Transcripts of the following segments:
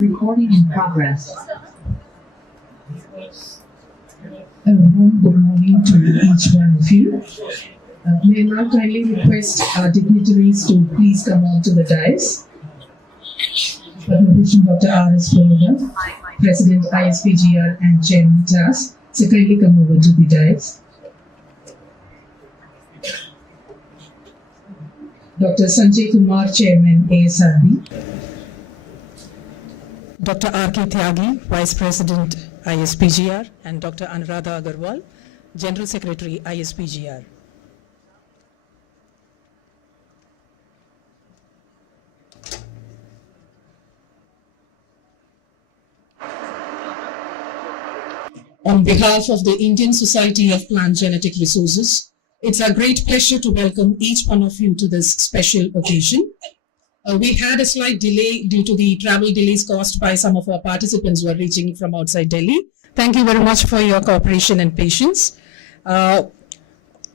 Recording in progress. A warm good morning to each one of you. May I now kindly request our dignitaries to please come on to the dais. Dr. R.S. Kumar, President ISPGR and Chairman TAS, so kindly come over to the dais. Dr. Sanjay Kumar, Chairman ASRB. Dr. R.K. Tyagi, Vice President ISPGR, and Dr. Anuradha Agarwal, General Secretary ISPGR. On behalf of the Indian Society of Plant Genetic Resources, it's a great pleasure to welcome each one of you to this special occasion. We had a slight delay due to the travel delays caused by some of our participants who are reaching from outside Delhi. Thank you very much for your cooperation and patience. At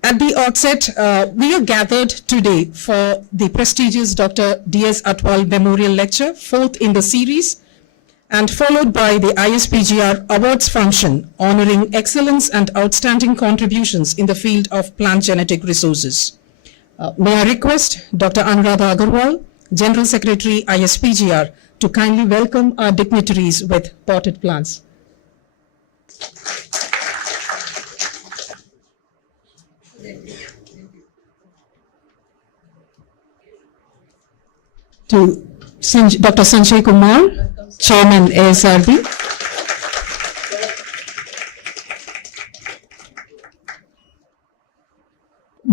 the outset, we are gathered today for the prestigious Dr. D.S. Athwal Memorial Lecture, fourth in the series, and followed by the ISPGR Awards Function, honoring excellence and outstanding contributions in the field of plant genetic resources. May I request Dr. Anuradha Agarwal, General Secretary ISPGR, to kindly welcome our dignitaries with potted plants. To Dr. Sanjay Kumar, Chairman ASRB.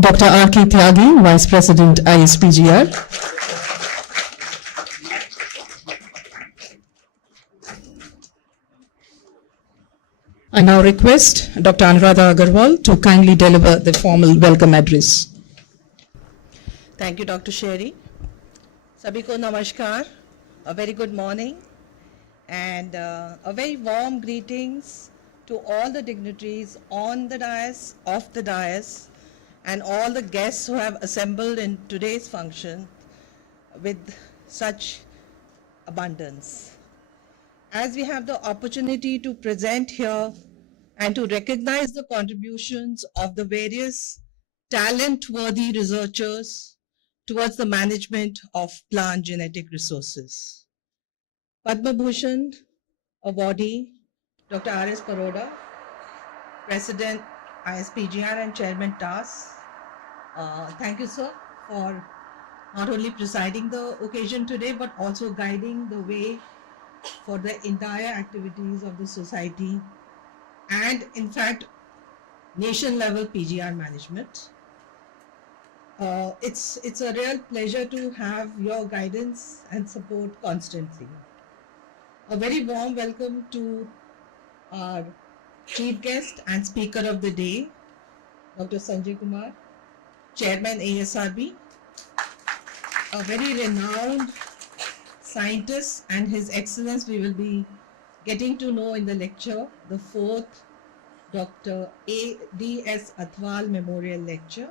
Dr. R.K. Tyagi, Vice President ISPGR. I now request Dr. Anuradha Agarwal to kindly deliver the formal welcome address. Thank you, Dr. Sherry. Sabhi ko namaskar, a very good morning, and a very warm greetings to all the dignitaries on the dais, off the dais, and all the guests who have assembled in today's function with such abundance. As we have the opportunity to present here and to recognize the contributions of the various talent-worthy researchers towards the management of plant genetic resources. Padma Bhushan awardee, Dr. R.S. Paroda, President ISPGR and Chairman TAS. Thank you, sir, for not only presiding the occasion today, but also guiding the way for the entire activities of the society and, in fact, nation-level PGR management. It's a real pleasure to have your guidance and support constantly. A very warm welcome to our chief guest and speaker of the day, Dr. Sanjay Kumar, Chairman ASRB, a very renowned scientist, and His Excellence we will be getting to know in the lecture, the fourth Dr. D.S. Athwal Memorial Lecture.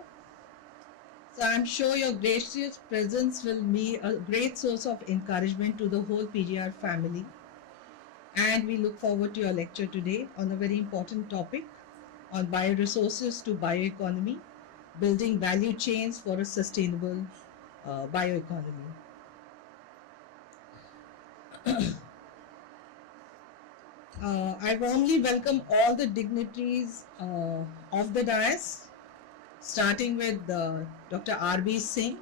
So I'm sure your gracious presence will be a great source of encouragement to the whole PGR family. And we look forward to your lecture today on a very important topic on bioresources to bioeconomy, building value chains for a sustainable bioeconomy. I warmly welcome all the dignitaries of the dais, starting with Dr. R.B. Singh,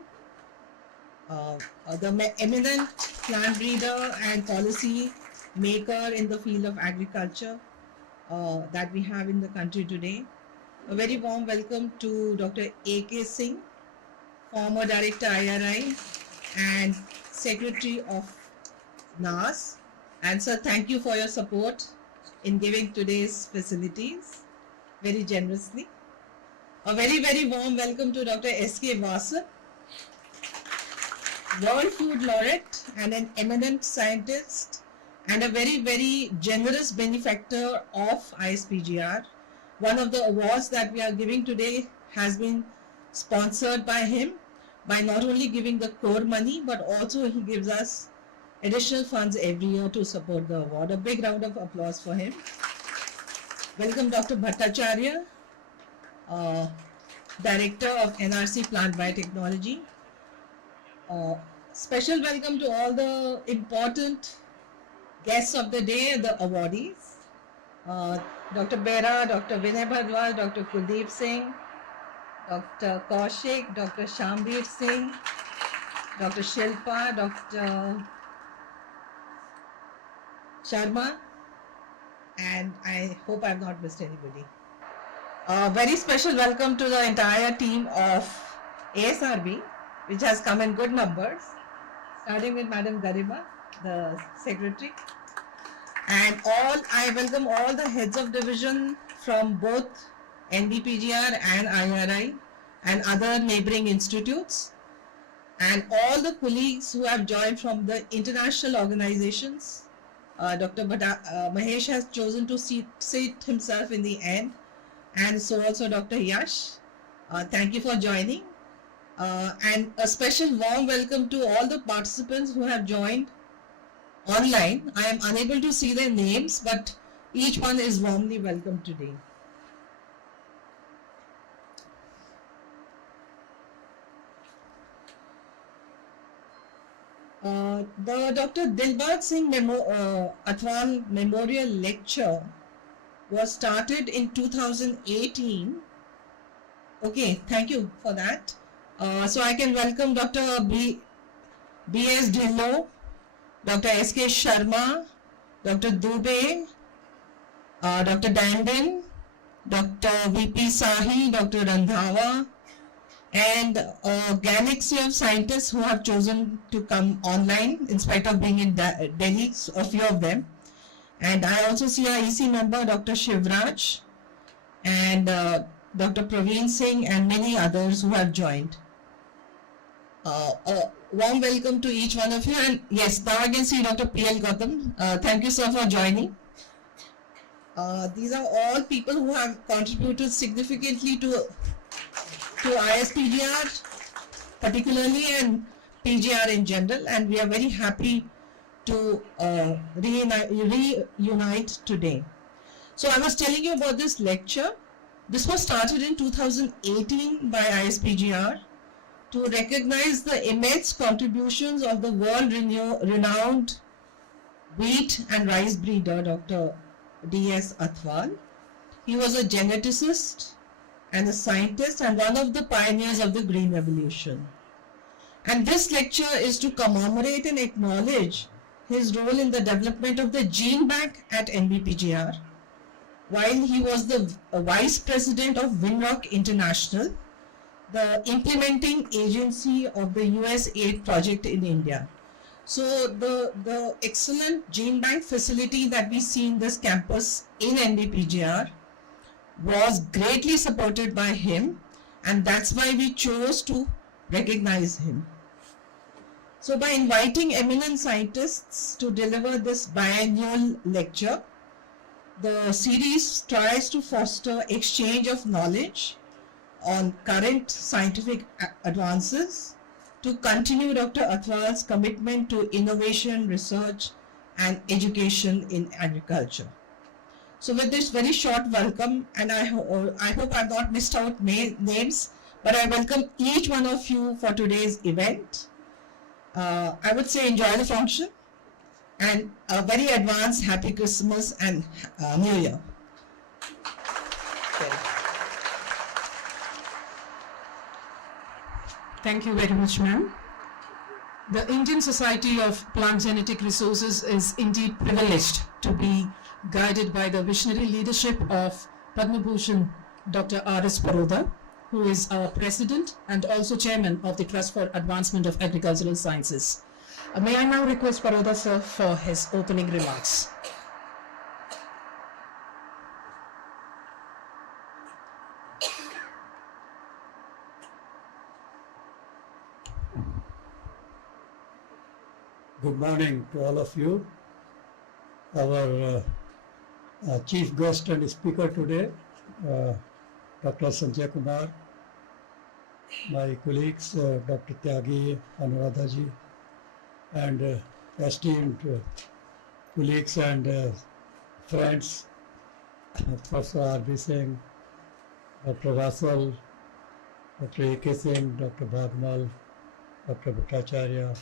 the eminent plant breeder and policy maker in the field of agriculture that we have in the country today. A very warm welcome to Dr. A.K. Singh, former Director IRI and Secretary of NAS. And sir, thank you for your support in giving today's facilities very generously. A very, very warm welcome to Dr. S.K. Vasan, World Food Laureate and an eminent scientist and a very, very generous benefactor of ISPGR. One of the awards that we are giving today has been sponsored by him by not only giving the core money, but also he gives us additional funds every year to support the award. A big round of applause for him. Welcome Dr. Bhattacharya, Director of NRC Plant Biotechnology. Special welcome to all the important guests of the day, the awardees. Dr. Bera, Dr. Vinay Bhadwal, Dr. Kuldeep Singh, Dr. Kaushik, Dr. Shambir Singh, Dr. Shilpa, Dr. Sharma, and I hope I have not missed anybody. Very special welcome to the entire team of ASRB, which has come in good numbers, starting with Madam Garima, the Secretary. And I welcome all the heads of division from both NBPGR and IRI and other neighboring institutes, and all the colleagues who have joined from the international organizations. Dr. Mahesh has chosen to sit himself in the end, and so also Dr. Yash. Thank you for joining. And a special warm welcome to all the participants who have joined online. I am unable to see their names, but each one is warmly welcome today. The Dr. Dilbag Singh Athwal Memorial Lecture was started in 2018. Okay, thank you for that. So I can welcome Dr. B.S. Dhillo, Dr. S.K. Sharma, Dr. Dubey, Dr. Dandin, Dr. V.P. Sahi, Dr. Randhawa, and a galaxy of scientists who have chosen to come online in spite of being in Delhi, a few of them. And I also see our EC member, Dr. Shivraj, and Dr. Praveen Singh, and many others who have joined. A warm welcome to each one of you. And yes, now I can see Dr. P.L. Gautam. Thank you, sir, for joining. These are all people who have contributed significantly to ISPGR particularly, and PGR in general, and we are very happy to reunite today. So I was telling you about this lecture. This was started in 2018 by ISPGR to recognize the immense contributions of the world-renowned wheat and rice breeder, Dr. D.S. Athwal. He was a geneticist and a scientist and one of the pioneers of the Green Revolution. And this lecture is to commemorate and acknowledge his role in the development of the gene bank at NBPGR, while he was the vice president of Winrock International, the implementing agency of the USAID project in India. So the excellent gene bank facility that we see in this campus in NBPGR was greatly supported by him, and that's why we chose to recognize him. So by inviting eminent scientists to deliver this biannual lecture, the series tries to foster exchange of knowledge on current scientific advances to continue Dr. Athwal's commitment to innovation, research, and education in agriculture. So with this very short welcome, and I hope I've not missed out names, but I welcome each one of you for today's event. I would say enjoy the function, and a very advanced Happy Christmas and New Year. Thank you very much, ma'am. The Indian Society of Plant Genetic Resources is indeed privileged to be guided by the visionary leadership of Padma Bhushan Dr. R.S. Paroda, who is our president and also chairman of the Trust for Advancement of Agricultural Sciences. May I now request Paroda sir for his opening remarks. Good morning to all of you. Our chief guest and speaker today, Dr. Sanjay Kumar, my colleagues, Dr. Tyagi, Anuradha ji, and esteemed colleagues and friends, Professor R.B. Singh, Dr. Rasal, Dr. A.K. Singh, Dr. Bhagmal, Dr. Bhattacharya,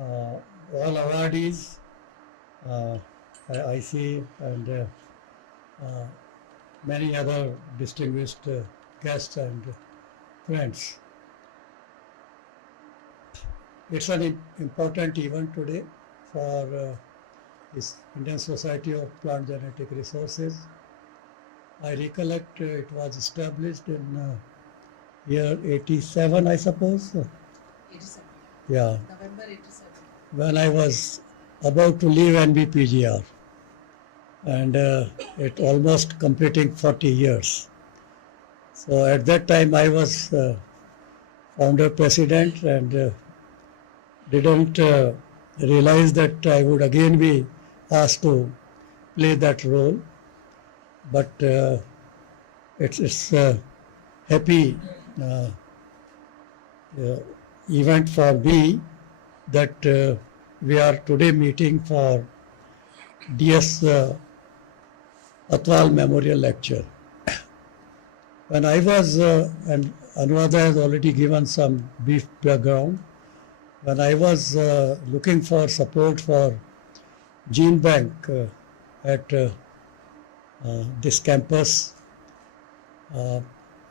all awardees, I see, and many other distinguished guests and friends. It's an important event today for this Indian Society of Plant Genetic Resources. I recollect it was established in year 87, I suppose. 87. Yeah, November 87. when I was about to leave NBPGR, and it almost completing 40 years. So at that time I was founder president and didn't realize that I would again be asked to play that role. But it's a happy event for me that we are today meeting for DS Athwal Memorial Lecture. When I was, and Anuradha has already given some brief background, when I was looking for support for Gene Bank at this campus,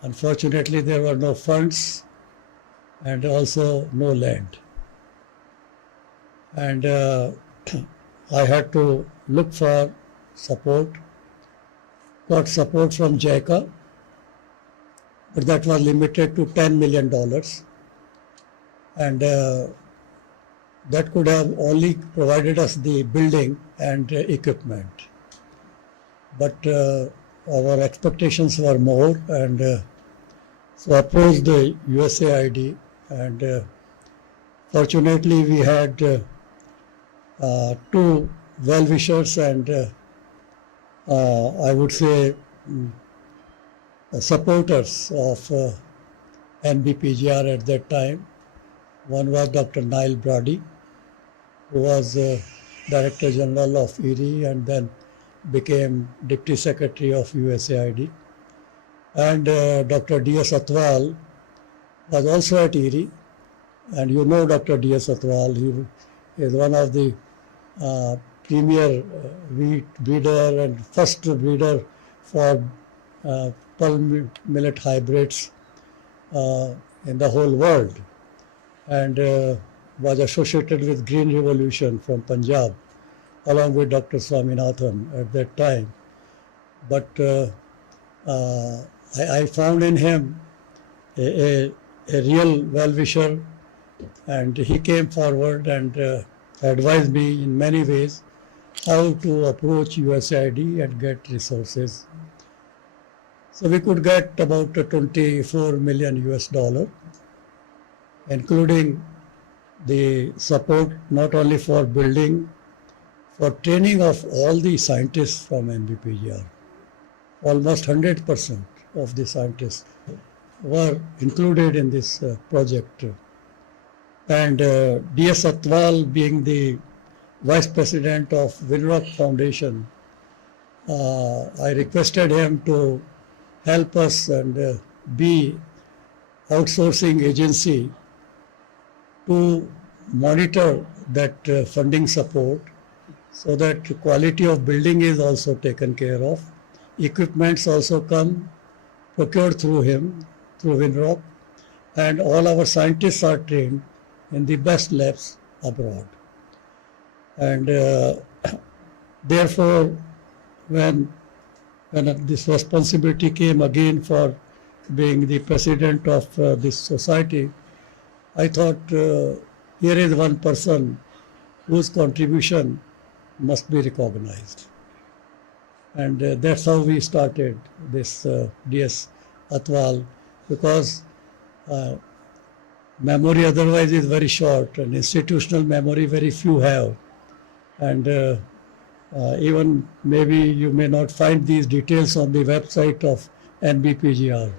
unfortunately there were no funds and also no land. And I had to look for support, got support from JICA, but that was limited to $10 million. And that could have only provided us the building and equipment. But our expectations were more, and so I approached the USAID, and fortunately we had two well-wishers and I would say supporters of NBPGR at that time. One was Dr. Nile Brady, who was Director General of ERI and then became Deputy Secretary of USAID. And Dr. D.S. Athwal was also at ERI. And you know Dr. D.S. Athwal, he is one of the premier wheat breeder and first breeder for pearl millet hybrids in the whole world, and was associated with Green Revolution from Punjab along with Dr. Swaminathan at that time. But I found in him a real well-wisher, and he came forward and advised me in many ways how to approach USAID and get resources. So we could get about $24 million US, including the support not only for building, for training of all the scientists from NBPGR. Almost 100% of the scientists were included in this project. And D.S. Athwal, being the Vice President of Winrock Foundation, I requested him to help us and be outsourcing agency to monitor that funding support so that quality of building is also taken care of. Equipments also come procured through him, through Winrock, and all our scientists are trained in the best labs abroad. And therefore, when this responsibility came again for being the president of this society, I thought here is one person whose contribution must be recognized. And that's how we started this DS Athwal, because memory otherwise is very short, and institutional memory very few have. And even maybe you may not find these details on the website of NBPGR.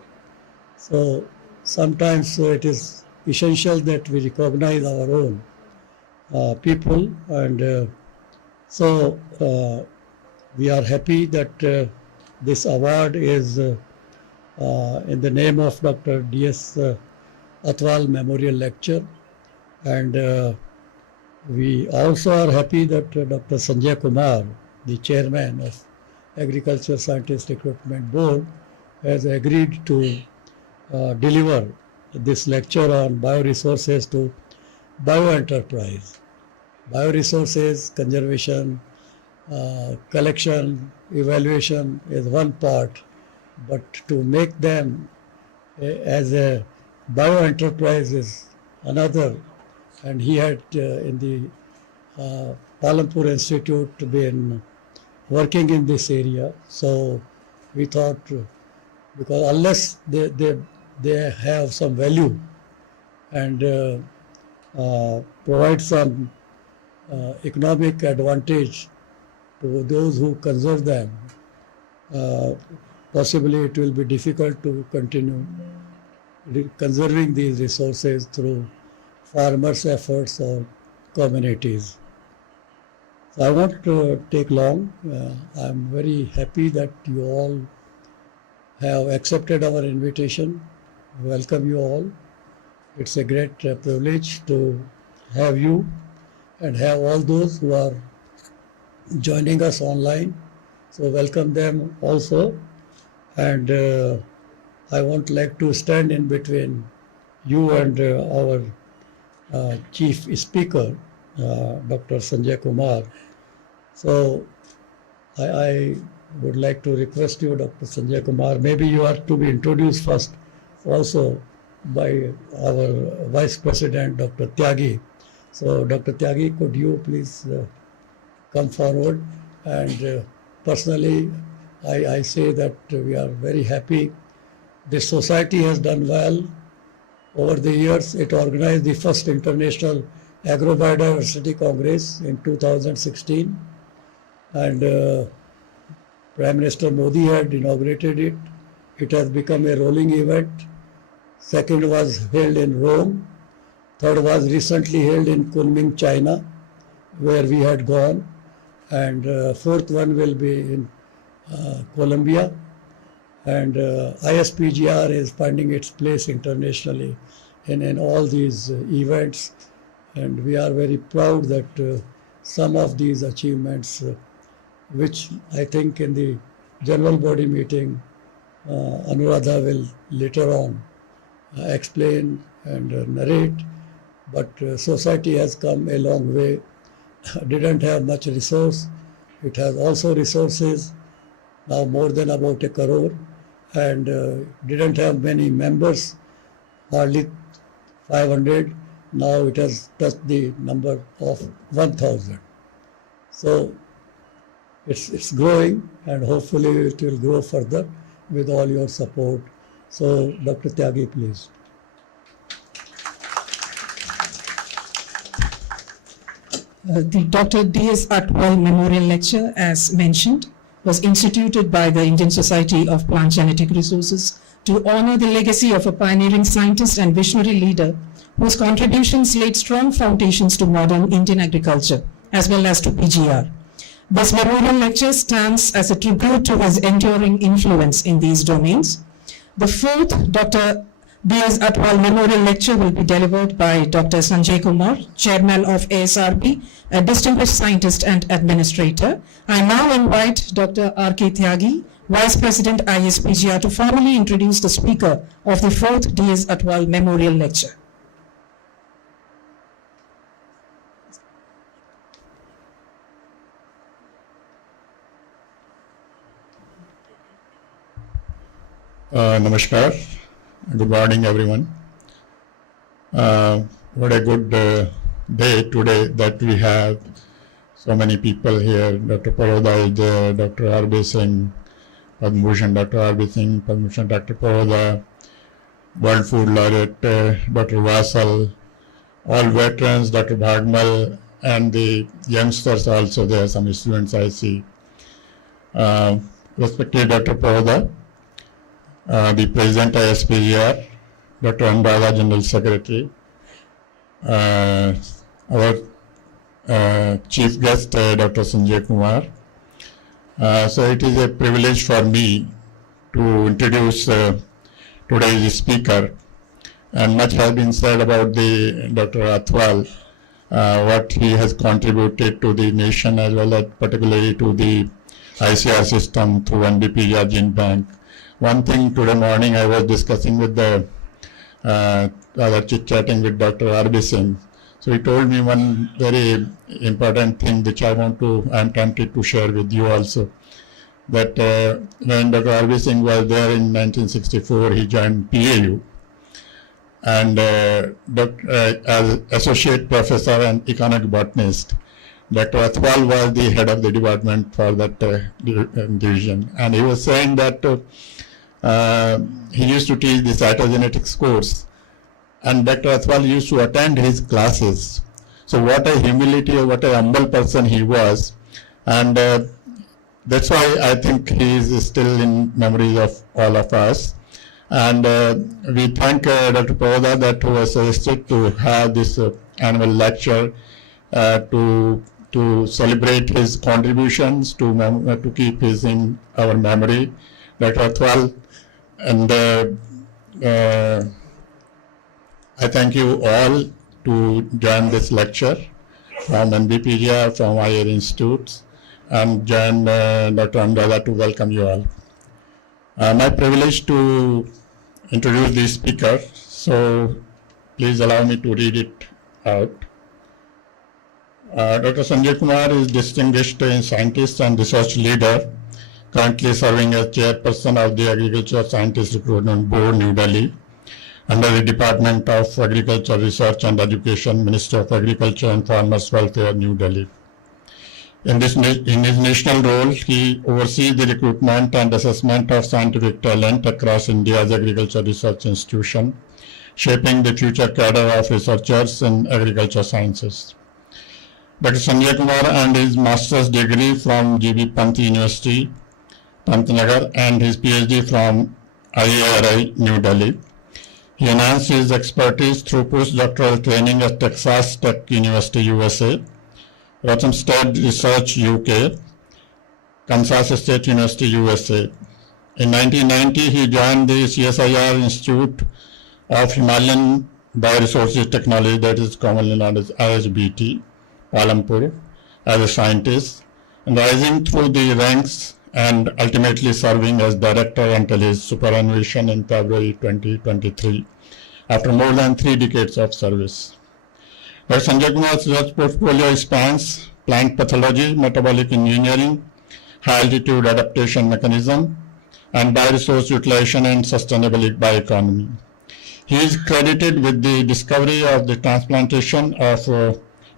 So sometimes it is essential that we recognize our own. people, and so we are happy that this award is in the name of Dr. D.S. Athwal Memorial Lecture, and we also are happy that Dr. Sanjay Kumar, the chairman of Agriculture Scientist Recruitment Board, has agreed to deliver this lecture on bioresources to bioenterprise. Bioresources conservation, collection, evaluation is one part, but to make them as a bioenterprise is another. And he had in the Palampur Institute been working in this area. So we thought, because unless they have some value and provide some economic advantage to those who conserve them, possibly it will be difficult to continue conserving these resources through farmers' efforts or communities. So I won't take long. I'm very happy that you all have accepted our invitation. Welcome you all. It's a great privilege to have you and have all those who are joining us online. So welcome them also. And I won't like to stand in between you and our chief speaker, Dr. Sanjay Kumar. So I would like to request you, Dr. Sanjay Kumar, maybe you are to be introduced first also by our Vice President, Dr. Tyagi. So Dr. Tyagi, could you please come forward? And personally, I say that we are very happy. This society has done well. Over the years, it organized the first International Agrobiodiversity Congress in 2016, and Prime Minister Modi had inaugurated it. It has become a rolling event. Second was held in Rome. Third was recently held in Kunming, China, where we had gone. And fourth one will be in Colombia. And ISPGR is finding its place internationally in all these events. And we are very proud that some of these achievements, which I think in the general body meeting, Anuradha will later on explain and narrate, but society has come a long way. Didn't have much resource. It has also resources, now more than about 1 crore, and didn't have many members, hardly 500. Now it has touched the number of 1,000. So it's growing, and hopefully it will grow further with all your support. So Dr. Tyagi, please. The Dr. D.S. Athwal Memorial Lecture, as mentioned, was instituted by the Indian Society of Plant Genetic Resources to honor the legacy of a pioneering scientist and visionary leader whose contributions laid strong foundations to modern Indian agriculture as well as to PGR. This memorial lecture stands as a tribute to his enduring influence in these domains. The fourth Dr. D.S. Athwal Memorial Lecture will be delivered by Dr. Sanjay Kumar, Chairman of ASRB, a distinguished scientist and administrator. I now invite Dr. R.K. Tyagi, Vice President ISPGR, to formally introduce the speaker of the fourth D.S. Athwal Memorial Lecture. Namaskar. Good morning, everyone. What a good day today that we have so many people here. Dr. Paroda is there, Dr. R.B. Singh, Padma Bhushan, Dr. R.B. Singh, Padma Bhushan, Dr. Paroda, World Food Laureate, Dr. Vasal, all veterans, Dr. Bhagmal, and the youngsters also there, some students I see. Respected Dr. Paroda, the President ISPGR, Dr. Anuradha, General Secretary, our chief guest, Dr. Sanjay Kumar. So it is a privilege for me to introduce today's speaker. And much has been said about the Dr. Athwal, what he has contributed to the nation as well as particularly to the ICR system through ISPGR Gene Bank. One thing today morning I was discussing with the chit-chatting with Dr. RB Singh. So he told me one very important thing which I'm tempted to share with you also. That when Dr. RB Singh was there in 1964, he joined PAU. And as associate professor and economic botanist, Dr. Athwal was the head of the department for that division. And he was saying that he used to teach the cytogenetics course, and Dr. Athwal used to attend his classes. So what a humility or what a humble person he was. And that's why I think he is still in memories of all of us. And we thank Dr. Paroda that who was suggested to have this annual lecture to celebrate his contributions, to keep his in our memory. Dr. Athwal, and I thank you all to join this lecture from ISPGR, from IR Institutes, and join Dr. Amrada to welcome you all. My privilege to introduce the speaker, so please allow me to read it out. Dr. Sanjay Kumar is distinguished scientist and research leader, currently serving as chairperson of the Agriculture Scientist Recruitment Board, New Delhi, under the Department of Agriculture Research and Education, Ministry of Agriculture and Farmers Welfare, New Delhi. In his national role, he oversees the recruitment and assessment of scientific talent across India's agriculture research institution, shaping the future cadre of researchers in agriculture sciences. Dr. Sanjay Kumar earned his master's degree from GB Pant University, Pantnagar, and his PhD from IARI, New Delhi. He enhanced his expertise through postdoctoral training at Texas Tech University, USA, Rothamsted Research, UK, Kansas State University, USA. In 1990, he joined the CSIR Institute of Himalayan Bioresources Technology, that is commonly known as ISBT, Palampur, as a scientist, and rising through the ranks and ultimately serving as director until his superannuation in February 2023, after more than 3 decades of service. Dr. Sanjay Kumar's research portfolio spans plant pathology, metabolic engineering, high-altitude adaptation mechanism, and bioresource utilization and sustainable bioeconomy. He is credited with the discovery of the transplantation of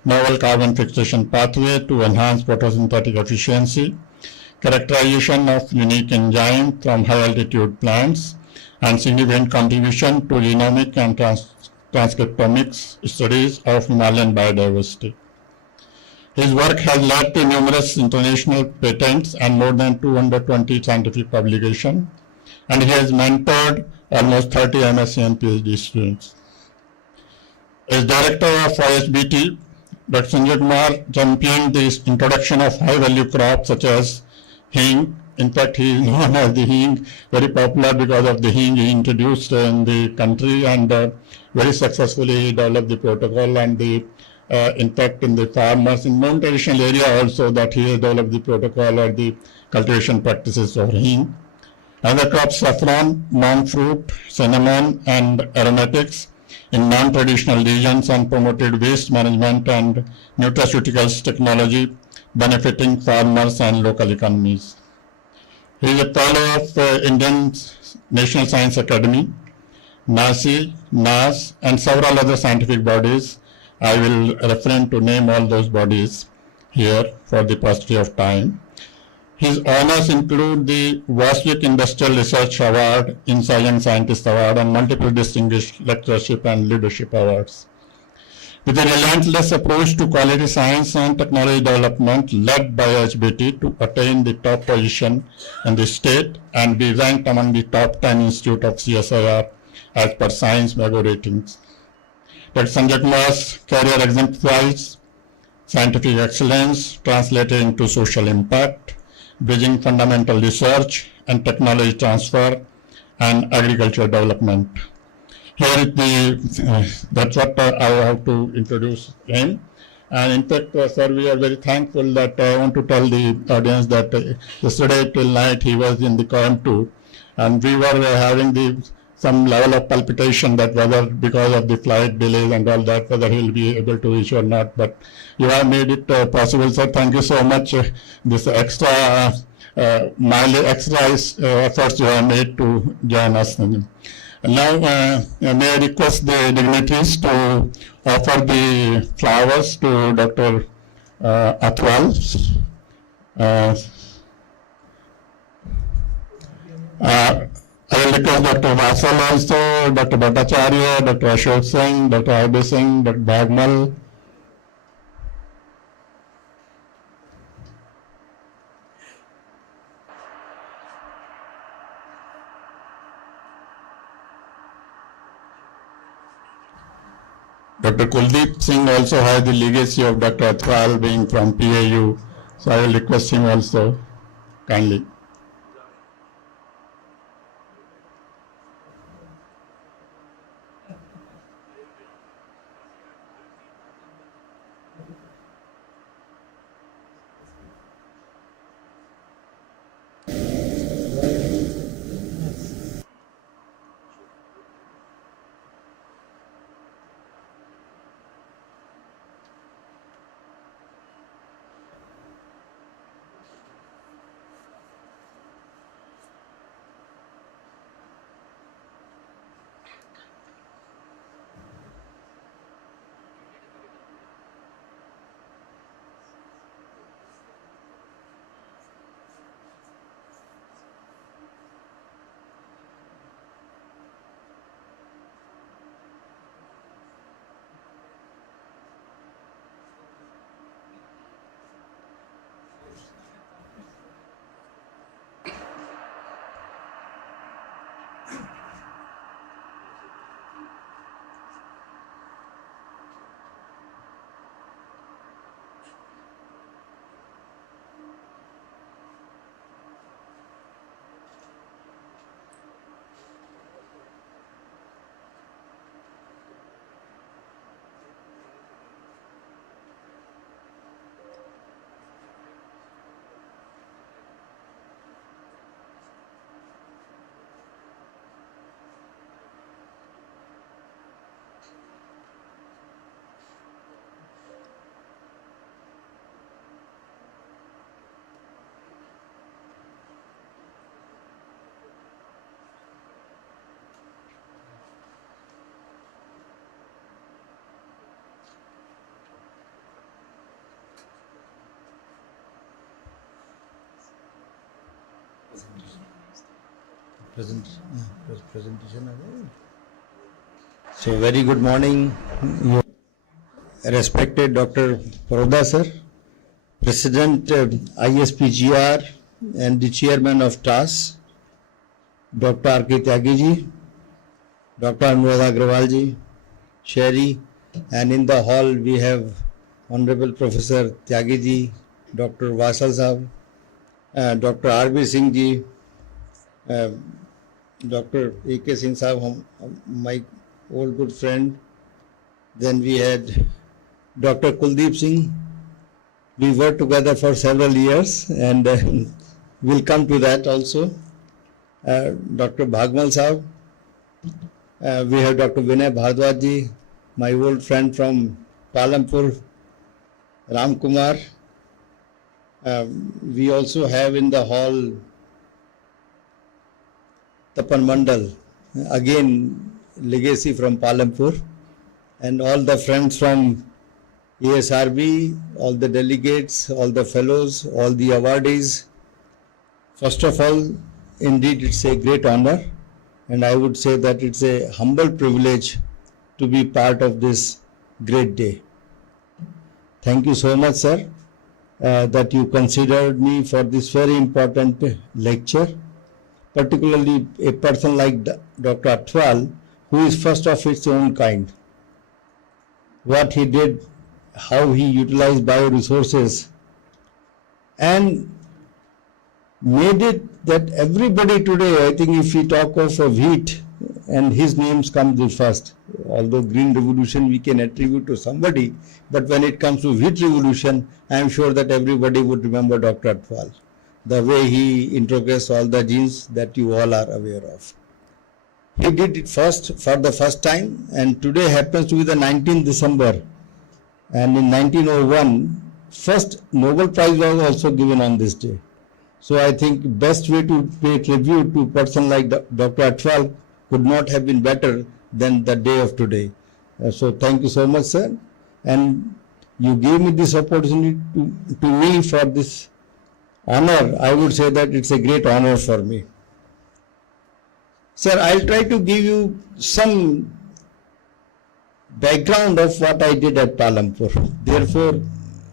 novel carbon fixation pathway to enhance photosynthetic efficiency, characterization of unique enzyme from high-altitude plants, and significant contribution to genomic and transcriptomics studies of Himalayan biodiversity. His work has led to numerous international patents and more than 220 scientific publications, and he has mentored almost 30 MSc and PhD students. As director of ISBT, Dr. Sanjay Kumar championed the introduction of high-value crops such as hing. In fact, he is known as the hing, very popular because of the hing he introduced in the country, and very successfully developed the protocol and the in fact in the farmers in non-traditional area also that he has developed the protocol or the cultivation practices of hing. Other crops saffron, monk fruit, cinnamon and aromatics in non-traditional regions, and promoted waste management and nutraceuticals technology benefiting farmers and local economies. He is a fellow of Indian National Science Academy, NASI, NAS, and several other scientific bodies. I will refrain to name all those bodies here for the paucity of time. His honors include the Vasvik Industrial Research Award, INSA Young Scientist Award, and multiple distinguished lectureship and leadership awards. With a relentless approach to quality science and technology development led by HBT to attain the top position in the state and be ranked among the top 10 institute of CSIR as per Science Mago ratings. Dr. Sanjay Kumar's career exemplifies scientific excellence translated into social impact, bridging fundamental research and technology transfer and agriculture development. Here is the, that's what I have to introduce him. And in fact, sir, we are very thankful that I want to tell the audience that yesterday till night he was in the QM2, and we were having some level of palpitation that whether because of the flight delays and all that, whether he will be able to reach or not. But you have made it possible, sir. Thank you so much. This extra efforts you have made to join us. Now, may I request the dignitaries to offer the flowers to Dr. Athwal. I will request Dr. Vasal also, Dr. Bhattacharya, Dr. Ashok Singh, Dr. Arbe Singh, Dr. Bhagmal. Dr. Kuldeep Singh also has the legacy of Dr. Athwal being from PAU, so I will request him also kindly. So very good morning, respected Dr. Paroda sir, President ISPGR and the Chairman of TAS, Dr. R.K. Tyagi ji, Dr. Anuradha Agrawal ji, Sherry, and in the hall we have Honorable Professor Tyagi ji, Dr. Vasal sahab, Dr. R.B. Singh ji, Dr. A.K. Singh sahab, my old good friend. Then we had Dr. Kuldeep Singh. We worked together for several years, and we'll come to that also. Dr. Bhagmal sahab. We have Dr. Vinay Bhardwaj ji, my old friend from Palampur, Ram Kumar. We also have in the hall Tapan Mandal, again legacy from Palampur, and all the friends from ASRB, all the delegates, all the fellows, all the awardees. First of all, indeed it's a great honor, and I would say that it's a humble privilege to be part of this great day. Thank you so much, sir, that you considered me for this very important lecture. Particularly a person like Dr. Athwal, who is first of its own kind. What he did, how he utilized bioresources and made it that everybody today, I think if we talk of wheat, and his names come the first. Although Green Revolution we can attribute to somebody, but when it comes to wheat revolution, I am sure that everybody would remember Dr. Athwal, the way he introduced all the genes that you all are aware of. He did it first for the first time, and today happens to be the 19th December, and in 1901, first Nobel Prize was also given on this day. So I think best way to pay tribute to a person like Dr. Athwal could not have been better than the day of today. So thank you so much, sir. And you gave me this opportunity to me for this honor. I would say that it's a great honor for me. Sir, I'll try to give you some background of what I did at Palampur. Therefore,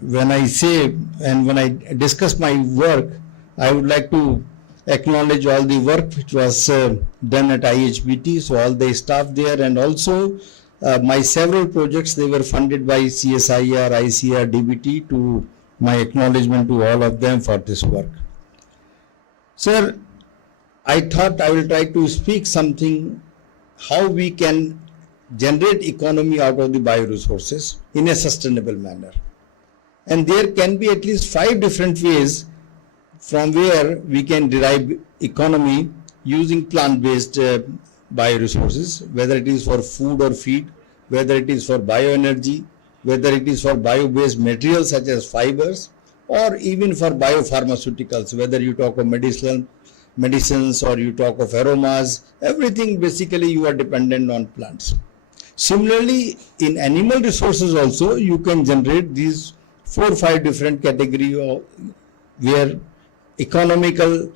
when I say and when I discuss my work, I would like to acknowledge all the work which was done at IHBT, so all the staff there, and also my several projects, they were funded by CSIR, ICR, DBT, to my acknowledgement to all of them for this work. Sir, I thought I will try to speak something how we can generate economy out of the bioresources in a sustainable manner. And there can be at least 5 different ways from where we can derive economy using plant-based bioresources, whether it is for food or feed, whether it is for bioenergy, whether it is for bio-based materials such as fibers, or even for biopharmaceuticals, whether you talk of medicines or you talk of aromas, everything basically you are dependent on plants. Similarly, in animal resources also, you can generate these 4 or 5 different categories where economical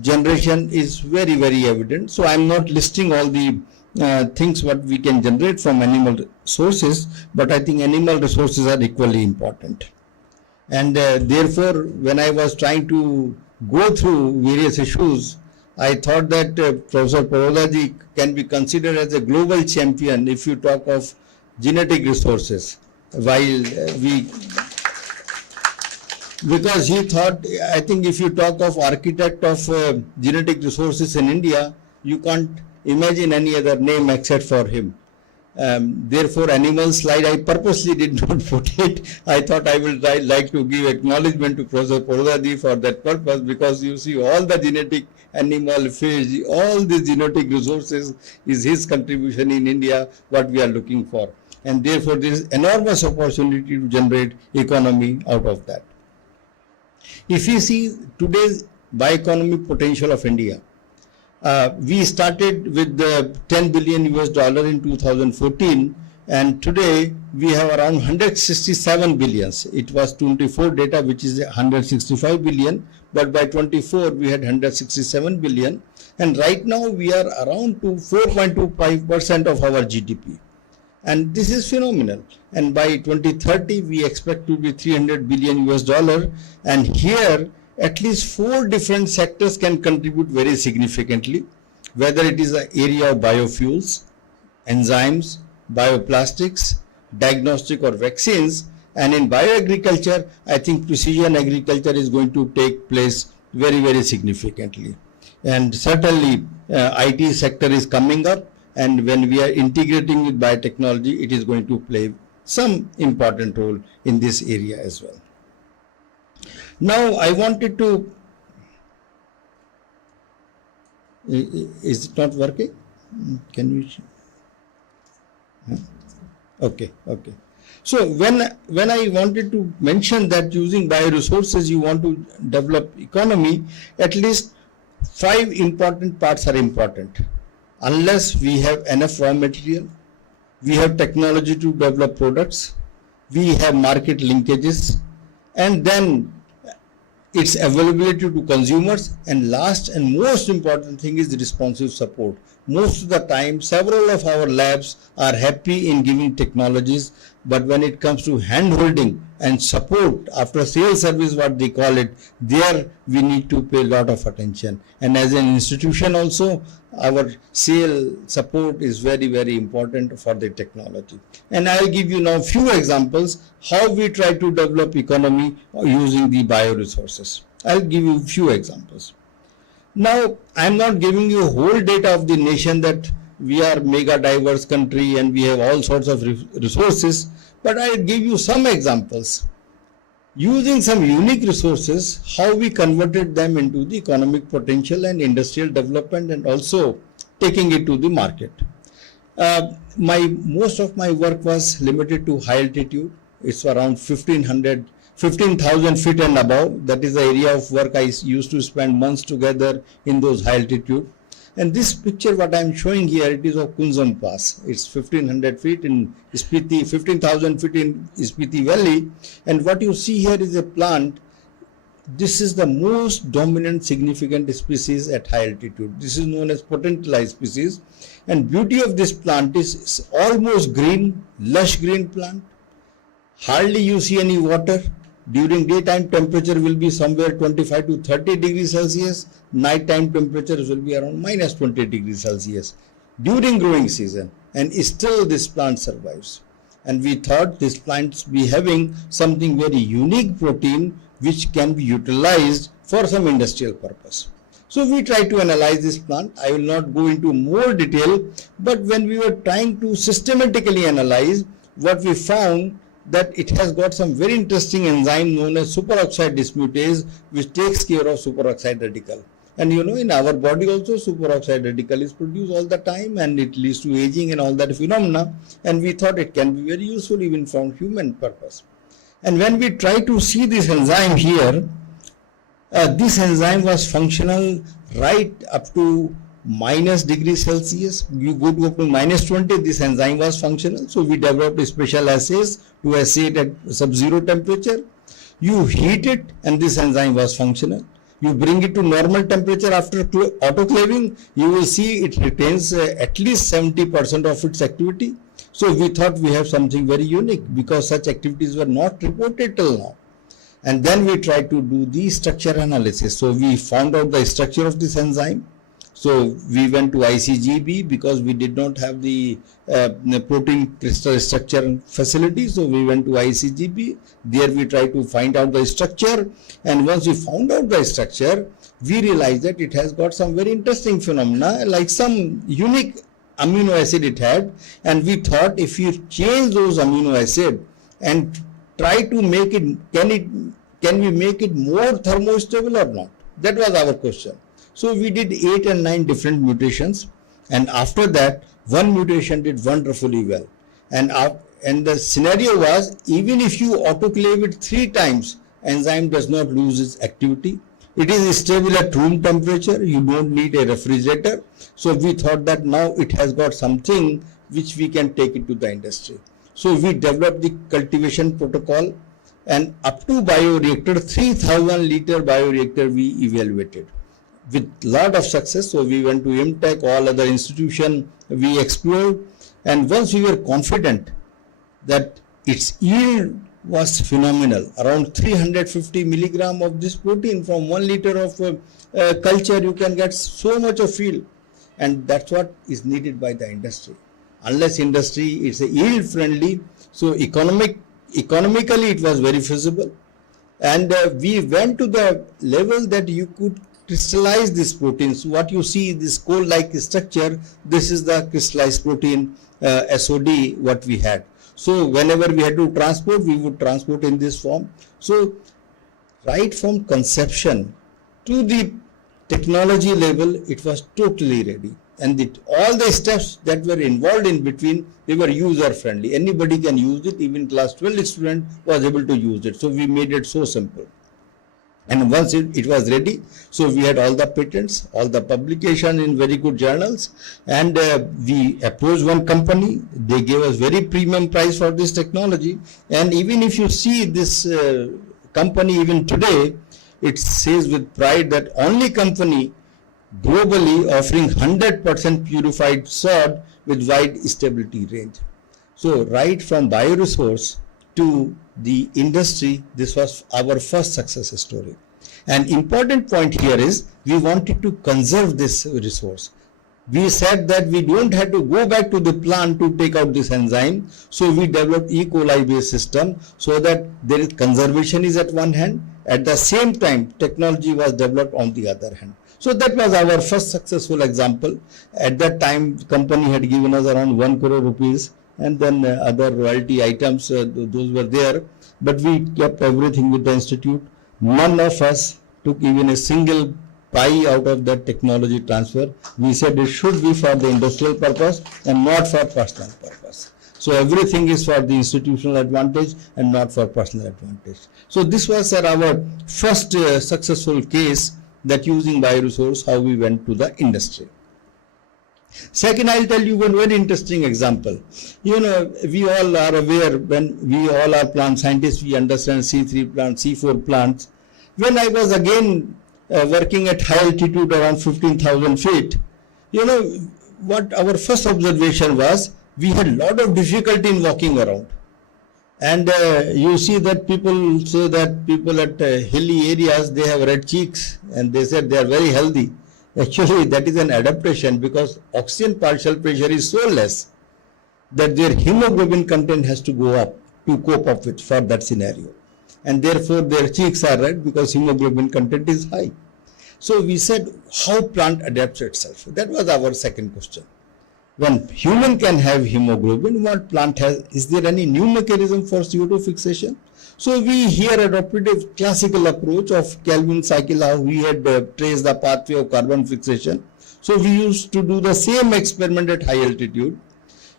generation is very, very evident. So I am not listing all the things what we can generate from animal sources, but I think animal resources are equally important. And therefore, when I was trying to go through various issues, I thought that Professor Parodaji can be considered as a global champion if you talk of genetic resources, while because he thought, I think if you talk of architect of genetic resources in India, you can't imagine any other name except for him. Therefore, animal slide I purposely did not put it. I thought I will like to give acknowledgement to Professor Parodaji for that purpose, because you see all the genetic animal, fish, all the genetic resources is his contribution in India, what we are looking for. And therefore, there is enormous opportunity to generate economy out of that. If you see today's bioeconomy potential of India, we started with the $10 billion in 2014, and today we have around 167 billions. It was 24 data, which is 165 billion, but by 24 we had 167 billion, and right now we are around to 4.25% of our GDP. And this is phenomenal. And by 2030, we expect to be $300 billion. And here, at least 4 different sectors can contribute very significantly, whether it is the area of biofuels, enzymes, bioplastics, diagnostic or vaccines. And in bioagriculture, I think precision agriculture is going to take place very, very significantly. And certainly, IT sector is coming up. And when we are integrating with biotechnology, it is going to play some important role in this area as well. Now, I wanted to, is it not working? Can you? Okay. So when I wanted to mention that using bioresources, you want to develop economy, at least 5 important parts are important. Unless we have enough raw material, we have technology to develop products, we have market linkages, and then its availability to consumers, and last and most important thing is the responsive support. most of the time, several of our labs are happy in giving technologies, but when it comes to hand-holding and support after sales service, what they call it, there we need to pay a lot of attention. And as an institution also, our sale support is very, very important for the technology. And I'll give you now few examples how we try to develop economy using the bioresources. I'll give you few examples. Now, I'm not giving you whole data of the nation that we are mega diverse country and we have all sorts of resources, but I'll give you some examples. Using some unique resources, how we converted them into the economic potential and industrial development and also taking it to the market. Most of my work was limited to high altitude. It's around 15,000 feet and above. That is the area of work I used to spend months together in those high altitude. And this picture, what I am showing here, it is of Kunzam Pass. It's 1500 feet in Spiti, 15,000 feet in Spiti Valley. And what you see here is a plant. This is the most dominant significant species at high altitude. This is known as potentialized species. And beauty of this plant is it's almost green, lush green plant. Hardly you see any water. During daytime temperature will be somewhere 25 to 30 degrees Celsius. Nighttime temperatures will be around minus 20 degrees Celsius during growing season. And still this plant survives. And we thought this plant be having something very unique protein which can be utilized for some industrial purpose. So we tried to analyze this plant. I will not go into more detail, but when we were trying to systematically analyze, what we found that it has got some very interesting enzyme known as superoxide dismutase, which takes care of superoxide radical. And you know, in our body also superoxide radical is produced all the time and it leads to aging and all that phenomena. And we thought it can be very useful even from human purpose. And when we try to see this enzyme here, this enzyme was functional right up to minus degrees Celsius. You go to up to minus 20, this enzyme was functional. So we developed special assays to assay it at sub-zero temperature. You heat it and this enzyme was functional. You bring it to normal temperature after autoclaving, you will see it retains at least 70% of its activity. So we thought we have something very unique because such activities were not reported till now. And then we tried to do the structure analysis. So we found out the structure of this enzyme. So we went to ICGB because we did not have the protein crystal structure facility. So we went to ICGB. There we tried to find out the structure. And once we found out the structure, we realized that it has got some very interesting phenomena, like some unique amino acid it had. And we thought if you change those amino acid and try to make it, can we make it more thermostable or not? That was our question. So we did 8 and 9 different mutations, and after that one mutation did wonderfully well. And the scenario was, even if you autoclave it 3 times, enzyme does not lose its activity. It is stable at room temperature. You don't need a refrigerator. So we thought that now it has got something which we can take it to the industry. So we developed the cultivation protocol, and up to bioreactor, 3,000 liter bioreactor we evaluated with lot of success. So we went to MTech, all other institution we explored, and once we were confident that its yield was phenomenal, around 350 milligram of this protein from 1 liter of culture, you can get so much of yield, and that's what is needed by the industry. Unless industry is a yield friendly, so economically it was very feasible, and we went to the level that you could crystallize these proteins. What you see, this coal-like structure, this is the crystallized protein SOD what we had. So whenever we had to transport, we would transport in this form. So right from conception to the technology level, it was totally ready. And all the steps that were involved in between, they were user friendly. Anybody can use it, even class 12 student was able to use it. So we made it so simple. And once it was ready, so we had all the patents, all the publication in very good journals, and we approached one company. They gave us very premium price for this technology. And even if you see this company even today, it says with pride that only company globally offering 100% purified sod with wide stability range. So right from bioresource to the industry, this was our first success story. An important point here is we wanted to conserve this resource. We said that we don't have to go back to the plant to take out this enzyme. So we developed E. coli based system so that there is conservation is at one hand. At the same time, technology was developed on the other hand. So that was our first successful example. At that time, company had given us around 1 crore rupees, and then other royalty items, those were there. But we kept everything with the institute. None of us took even a single pie out of that technology transfer. We said it should be for the industrial purpose and not for personal purpose. So everything is for the institutional advantage and not for personal advantage. So this was our first successful case that using bioresource, how we went to the industry. Second, I'll tell you one very interesting example. You know, we all are aware, when we all are plant scientists, we understand C3 plants, C4 plants. When I was again working at high altitude around 15,000 feet, you know, what our first observation was, we had a lot of difficulty in walking around. And you see that people say that people at hilly areas, they have red cheeks, and they said they are very healthy. Actually, that is an adaptation, because oxygen partial pressure is so less that their hemoglobin content has to go up to cope up with for that scenario. And therefore their cheeks are red because hemoglobin content is high. So we said, how plant adapts itself? That was our second question. When human can have hemoglobin, what plant has? Is there any new mechanism for CO2 fixation? So we here adopted a classical approach of Kelvin cycle, how we had traced the pathway of carbon fixation. So we used to do the same experiment at high altitude.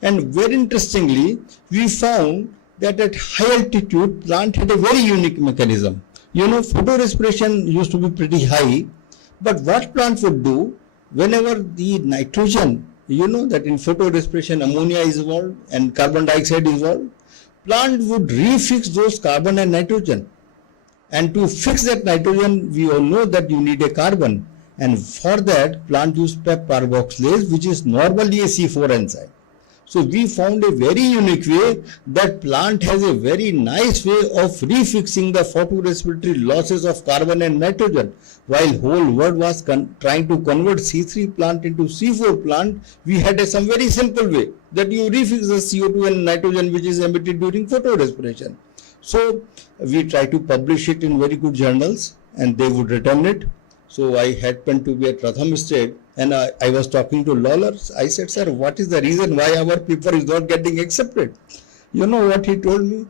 And very interestingly, we found that at high altitude, plant had a very unique mechanism. You know, photorespiration used to be pretty high, but what plant would do, whenever the nitrogen, you know that in photorespiration ammonia is evolved and carbon dioxide is evolved, plant would refix those carbon and nitrogen. And to fix that nitrogen, we all know that you need a carbon. And for that, plant use PEP carboxylase, which is normally a C4 enzyme. So we found a very unique way that plant has a very nice way of refixing the photorespiratory losses of carbon and nitrogen. While whole world was trying to convert C3 plant into C4 plant, we had some very simple way that you refix the CO2 and nitrogen which is emitted during photorespiration. So we try to publish it in very good journals and they would return it. So I happened to be at Ratham State and I was talking to Lawler. I said, sir, what is the reason why our paper is not getting accepted? You know what he told me?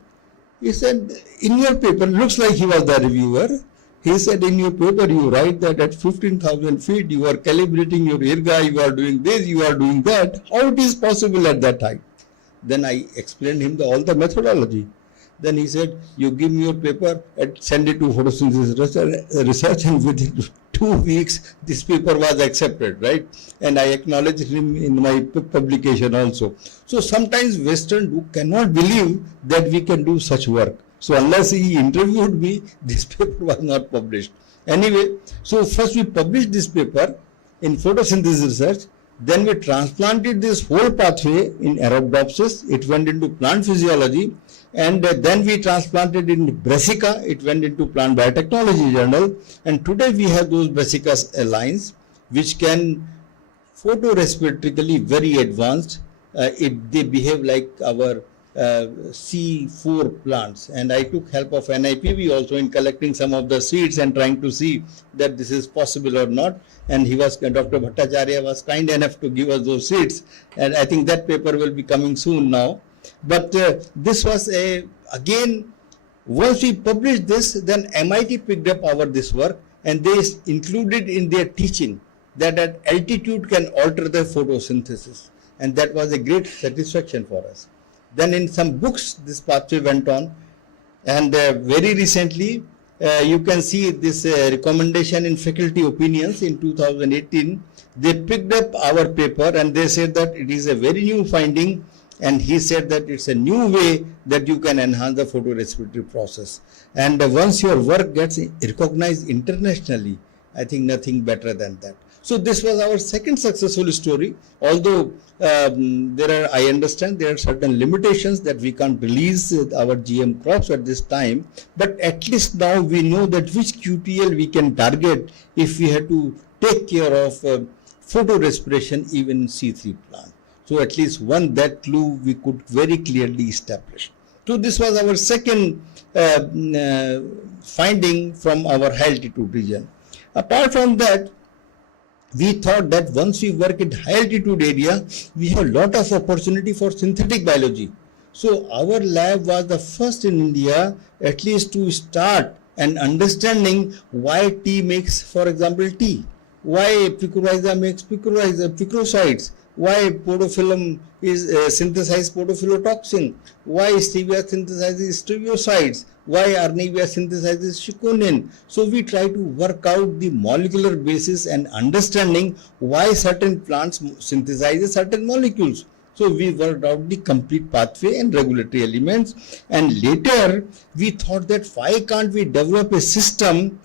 He said, in your paper, looks like he was the reviewer. He said, in your paper, you write that at 15,000 feet, you are calibrating your IRGA, you are doing this, you are doing that. How it is possible at that height? Then I explained him all the methodology. Then he said, you give me your paper and send it to photosynthesis research, and within 2 weeks, this paper was accepted, right? And I acknowledged him in my publication also. So sometimes Western cannot believe that we can do such work. So unless he interviewed me, this paper was not published. Anyway, so first we published this paper in photosynthesis research. Then we transplanted this whole pathway in Arabidopsis. It went into plant physiology. And then we transplanted in Brassica. It went into Plant Biotechnology Journal. And today we have those Brassica lines which can photorespiratorily very advanced. They behave like our C4 plants. And I took help of NIPV also in collecting some of the seeds and trying to see that this is possible or not. And he was, Dr. Bhattacharya was kind enough to give us those seeds. And I think that paper will be coming soon now. But this was again, once we published this, then MIT picked up this work and they included in their teaching that at altitude can alter the photosynthesis. And that was a great satisfaction for us. Then in some books, this pathway went on. And very recently, you can see this recommendation in faculty opinions in 2018. They picked up our paper and they said that it is a very new finding. And he said that it's a new way that you can enhance the photorespiratory process. And once your work gets recognized internationally, I think nothing better than that. So this was our second successful story. Although I understand there are certain limitations that we can't release our GM crops at this time, but at least now we know that which QTL we can target if we have to take care of photo respiration even in C3 plant. So at least that clue we could very clearly establish. So this was our second finding from our high altitude region. Apart from that, we thought that once we work at high altitude area, we have a lot of opportunity for synthetic biology. So our lab was the first in India at least to start an understanding why tea makes, for example, tea, why picoriza makes picrosides, why podophyllum is synthesized podophyllatoxin, why stevia synthesizes steviosides, why arnivia synthesizes chiconin. So we try to work out the molecular basis and understanding why certain plants synthesize certain molecules. So we worked out the complete pathway and regulatory elements, and later we thought that why can't we develop a system,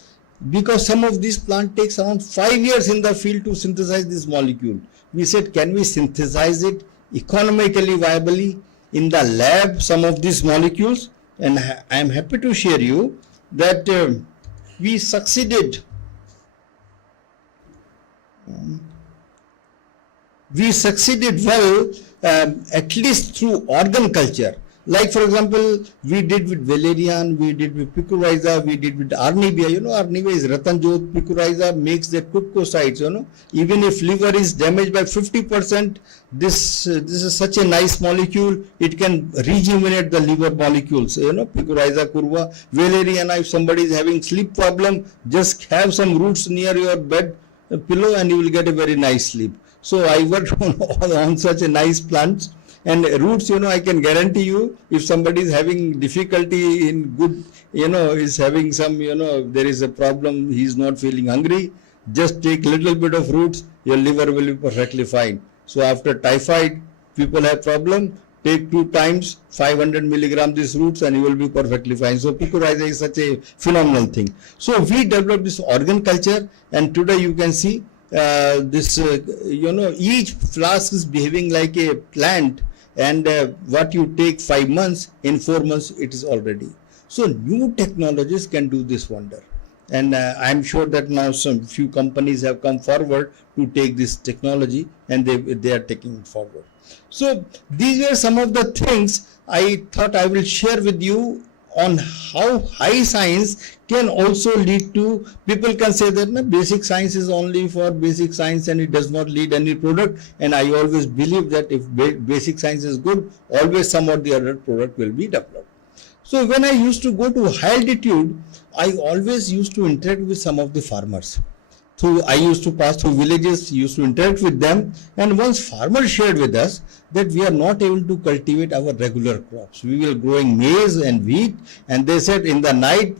because some of these plants takes around 5 years in the field to synthesize this molecule. We said, can we synthesize it economically viably in the lab, some of these molecules? And I am happy to share you that we succeeded. We succeeded well, at least through organ culture. Like for example, we did with valerian, we did with picoriza, we did with arnivia. You know, arnivia is ratanjot, picoriza makes the kutkosides. You know, even if liver is damaged by 50%, this is such a nice molecule. It can rejuvenate the liver molecules. You know, picoriza curva, valerian. If somebody is having sleep problem, just have some roots near your bed pillow, and you will get a very nice sleep. So I worked on such a nice plants. And roots, you know, I can guarantee you, if somebody is having difficulty in good, you know, is having some, you know, there is a problem, he is not feeling hungry, just take little bit of roots, your liver will be perfectly fine. So after typhoid, people have problem, take 2 times 500 milligram these roots and you will be perfectly fine. So picoriza is such a phenomenal thing. So we developed this organ culture, and today you can see you know, each flask is behaving like a plant. And what you take 5 months, in 4 months it is already. So new technologies can do this wonder, and I am sure that now some few companies have come forward to take this technology, and they are taking it forward. So these were some of the things I thought I will share with you on how high science can also lead to, people can say that basic science is only for basic science and it does not lead any product, and I always believe that if basic science is good, always some or the other product will be developed. So when I used to go to high altitude, I always used to interact with some of the farmers. I used to pass through villages, used to interact with them, and once farmers shared with us that we are not able to cultivate our regular crops. We will growing maize and wheat, and they said in the night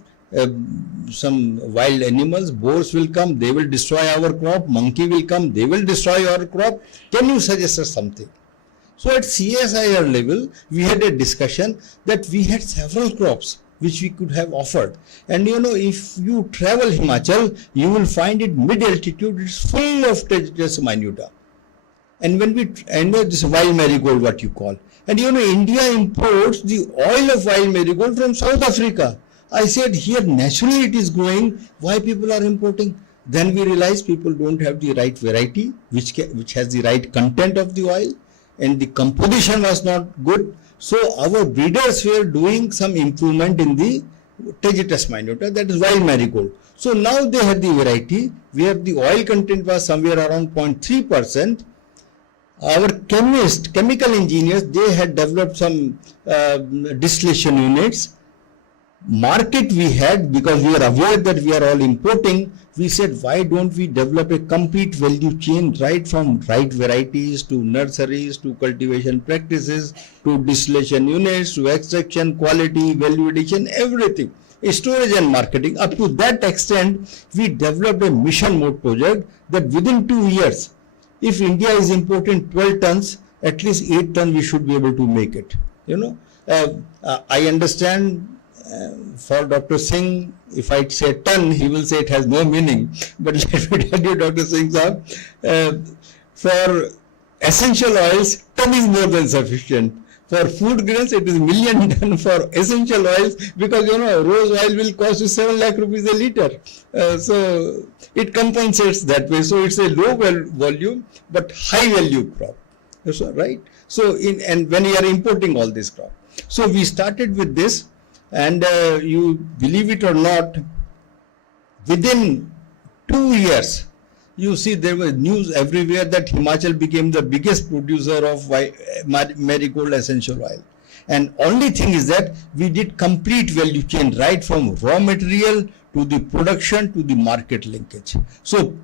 some wild animals, boars will come, they will destroy our crop, monkey will come, they will destroy our crop. Can you suggest us something? So at CSIR level, we had a discussion that we had several crops which we could have offered. And you know, if you travel Himachal, you will find it mid-altitude, it's full of Tetratus minuta. And when this wild marigold, what you call. And you know, India imports the oil of wild marigold from South Africa. I said, here naturally it is growing, why people are importing? Then we realized people don't have the right variety, which has the right content of the oil, and the composition was not good. So our breeders were doing some improvement in the Tetratus minuta, that is wild marigold. So now they had the variety where the oil content was somewhere around 0.3%. Our chemical engineers, they had developed some distillation units. Market we had, because we are aware that we are all importing, we said, why don't we develop a complete value chain, right from right varieties to nurseries to cultivation practices to distillation units to extraction, quality, value addition, everything, storage and marketing. Up to that extent, we developed a mission mode project that within 2 years, if India is importing 12 tons, at least 8 tons we should be able to make it. You know, I understand For Dr. Singh, if I say ton, he will say it has no meaning. But let me tell you, Dr. Singh sahab, for essential oils, ton is more than sufficient. For food grains, it is million ton. For essential oils, because rose oil will cost you 7 lakh rupees a liter. So it compensates that way. So it's a low volume but high value crop. So, right? So and when you are importing all this crop. So we started with this, and you believe it or not, within 2 years, you see there was news everywhere that Himachal became the biggest producer of marigold essential oil. And only thing is that we did complete value chain, right from raw material to the production to the market linkage. So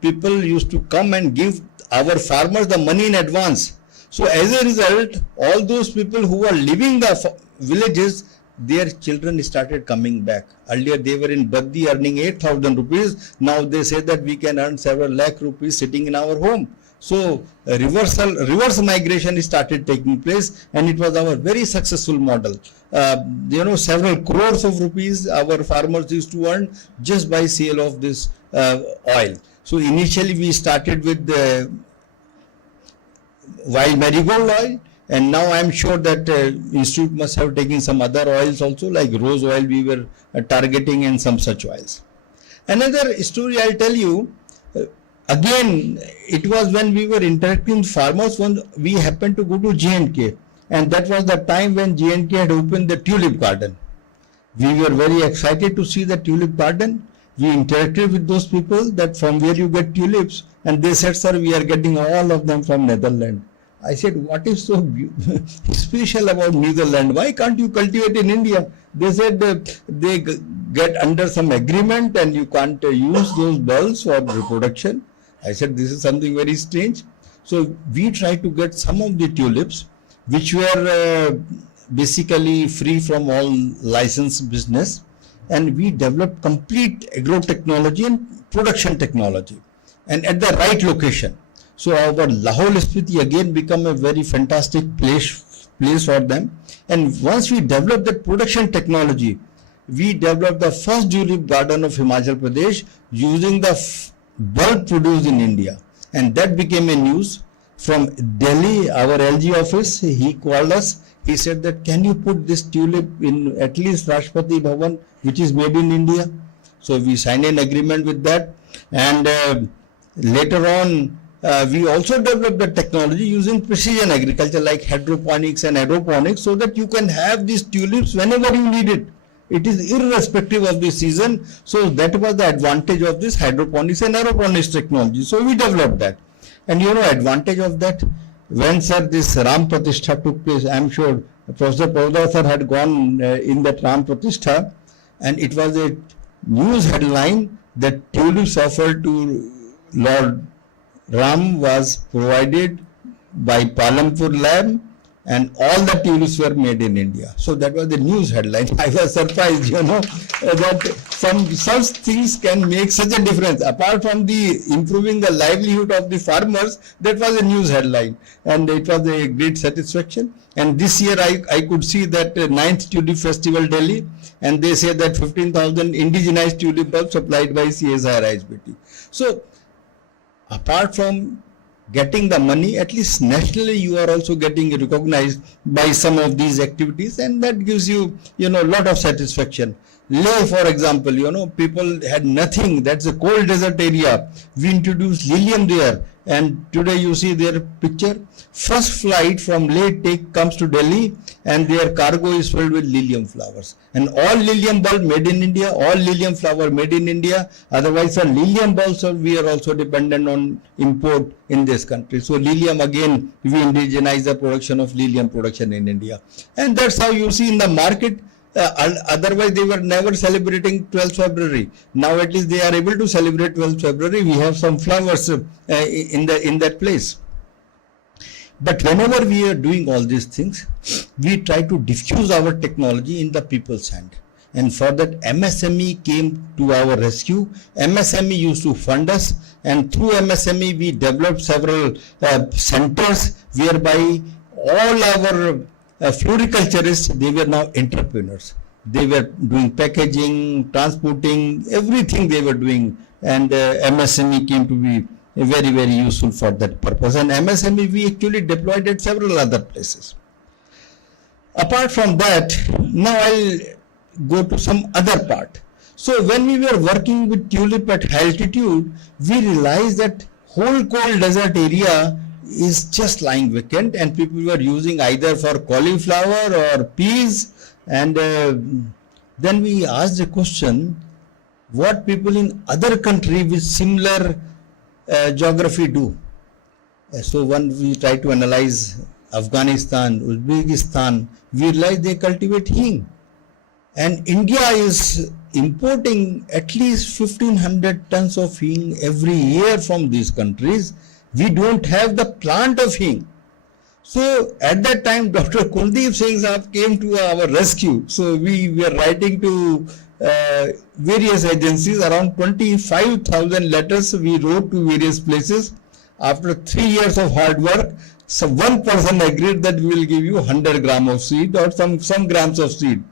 people used to come and give our farmers the money in advance. So as a result, all those people who were leaving the villages, their children started coming back. Earlier they were in Baddi earning 8,000 rupees. Now they say that we can earn several lakh rupees sitting in our home. So reverse migration started taking place, and it was our very successful model. Several crores of rupees our farmers used to earn just by sale of this oil. So initially we started with the wild marigold oil, and now I am sure that institute must have taken some other oils also, like rose oil we were targeting, and some such oils. Another story I'll tell you, again, it was when we were interacting with farmers, when we happened to go to J&K, and that was the time when J&K had opened the tulip garden. We were very excited to see the tulip garden. We interacted with those people that from where you get tulips, and they said, sir, we are getting all of them from Netherlands. I said, what is so special about Netherlands? Why can't you cultivate in India? They said they get under some agreement and you can't use those bulbs for reproduction. I said, this is something very strange. So we tried to get some of the tulips which were basically free from all licensed business, and we developed complete agro technology and production technology, and at the right location. So our Lahore Spiti again become a very fantastic place for them. And once we developed that production technology, we developed the first tulip garden of Himachal Pradesh using the bulb produced in India. And that became a news. From Delhi, our LG office, he called us. He said that, can you put this tulip in at least Rashtrapati Bhavan, which is made in India? So we signed an agreement with that. And later on, we also developed the technology using precision agriculture like hydroponics and aeroponics, so that you can have these tulips whenever you need it. It is irrespective of the season. So that was the advantage of this hydroponics and aeroponics technology. So we developed that. And advantage of that, when sir this Ram Pratishtha took place, I am sure Professor Paudar sir had gone in that Ram Pratishtha, and it was a news headline that tulips offered to Lord Ram was provided by Palampur lab, and all the tulips were made in India. So that was the news headline. I was surprised, that some such things can make such a difference. Apart from the improving the livelihood of the farmers, that was a news headline, and it was a great satisfaction. And this year I could see that 9th Tulip Festival Delhi, and they say that 15,000 indigenized tulip bulbs supplied by CSIR ISPT. So apart from getting the money, at least nationally you are also getting recognized by some of these activities, and that gives you a lot of satisfaction. Leh, for example, people had nothing. That's a cold desert area. We introduced lilium there, and today you see their picture. First flight from Leh comes to Delhi, and their cargo is filled with lilium flowers. And all lilium bulb made in India, all lilium flower made in India. Otherwise, lilium bulbs we are also dependent on import in this country. So lilium, again, we indigenize the production of lilium production in India. And that's how you see in the market. Otherwise, they were never celebrating 12th February. Now at least they are able to celebrate 12th February. We have some flowers in that place. But whenever we are doing all these things, we try to diffuse our technology in the people's hand. And for that, MSME came to our rescue. MSME used to fund us, and through MSME we developed several centers whereby all our floriculturists, they were now entrepreneurs. They were doing packaging, transporting, everything they were doing, and MSME came to be very, very useful for that purpose. And MSME we actually deployed at several other places. Apart from that, now I'll go to some other part. So when we were working with tulip at high altitude, we realized that whole cold desert area is just lying vacant, and people were using either for cauliflower or peas. And then we asked the question, what people in other country with similar geography do. So when we try to analyze Afghanistan, Uzbekistan, we realize they cultivate hing. And India is importing at least 1500 tons of hing every year from these countries. We don't have the plant of hing. So at that time, Dr. Kuldeep Singh Saab came to our rescue. So we were writing to various agencies, around 25,000 letters we wrote to various places. After 3 years of hard work, so one person agreed that we will give you 100 grams of seed or some grams of seed.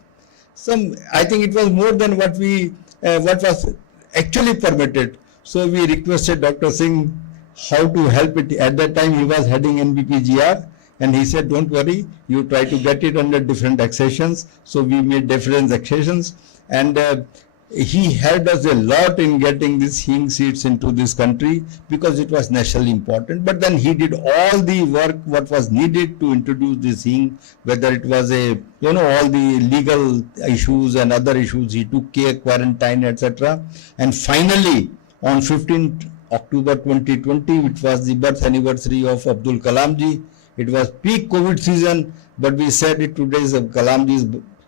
I think it was more than what was actually permitted. So we requested Dr. Singh how to help it. At that time he was heading NBPGR, and he said, don't worry, you try to get it under different accessions. So we made different accessions, and he helped us a lot in getting these hing seeds into this country because it was nationally important. But then he did all the work what was needed to introduce this hing, whether it was all the legal issues and other issues. He took care, quarantine, etc. And finally, on 15th October 2020, which was the birth anniversary of Abdul Kalam ji, it was peak COVID season, but we said it today is Kalam ji's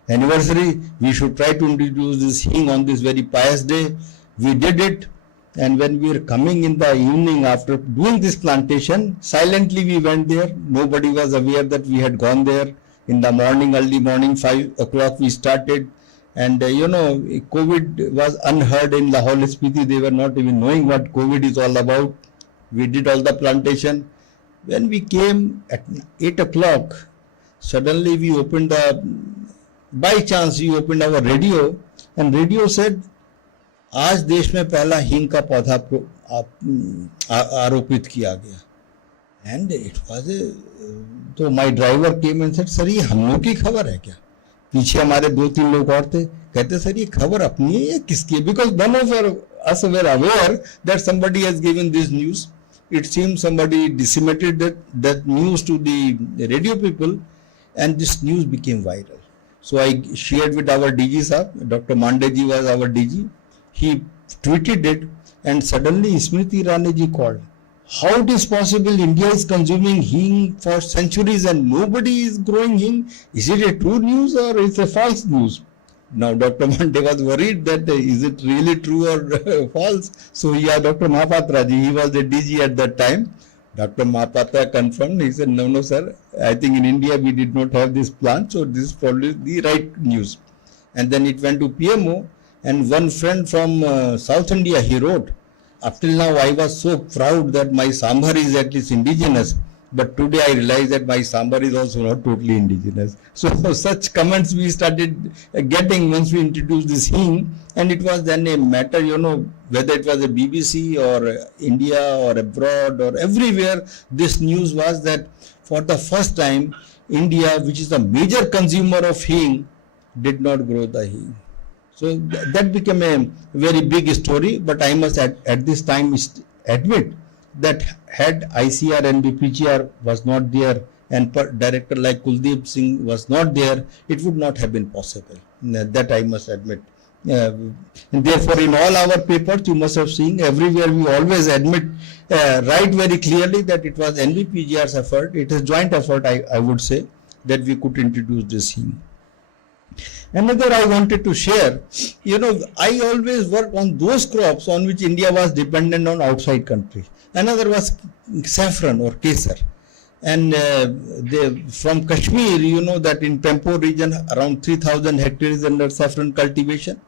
anniversary, we should try to introduce this hing on this very pious day. We did it, and when we were coming in the evening after doing this plantation, silently we went there. Nobody was aware that we had gone there. In the morning, early morning, 5 o'clock we started, and COVID was unheard in Lahore Spiti. They were not even knowing what COVID is all about. We did all the plantation. When we came at 8 o'clock, suddenly we opened by chance we opened our radio, and radio said, आज देश में पहला हिंग का पौधा आरोपित किया गया. And it was तो my driver came and said, sir ये हम लोग की खबर है क्या? पीछे हमारे 2-3 लोग और थे, कहते सर ये खबर अपनी है या किसकी है? Because none of us were aware that somebody has given this news. It seems somebody disseminated that news to the radio people, and this news became viral. So I shared with our DG sir, Dr. Mandeji was our DG. He tweeted it, and suddenly Smriti Irani ji called. How it is possible India is consuming hing for centuries and nobody is growing hing? Is it a true news or is it a false news? Now Dr. Mande was worried that is it really true or false? So Dr. Mahapatra ji, he was the DG at that time. Dr. Mahapatra confirmed. He said, no, sir, I think in India we did not have this plant, so this is probably the right news. And then it went to PMO, and one friend from South India, he wrote, up till now I was so proud that my sambar is at least indigenous, but today I realize that my sambar is also not totally indigenous. So such comments we started getting once we introduced this hing, and it was then a matter, whether it was a BBC or India or abroad or everywhere, this news was that for the first time, India, which is a major consumer of hing, did not grow the hing. So that became a very big story, but I must at this time admit that had ICR and BPGR was not there and director like Kuldeep Singh was not there, it would not have been possible. That I must admit. And therefore, in all our papers, you must have seen everywhere we always admit, write very clearly that it was NBPGR's effort. It is joint effort, I would say, that we could introduce this hing. Another I wanted to share, I always work on those crops on which India was dependent on outside country. Another was saffron or kesar. And from Kashmir, that in Pempo region, around 3,000 hectares under saffron cultivation.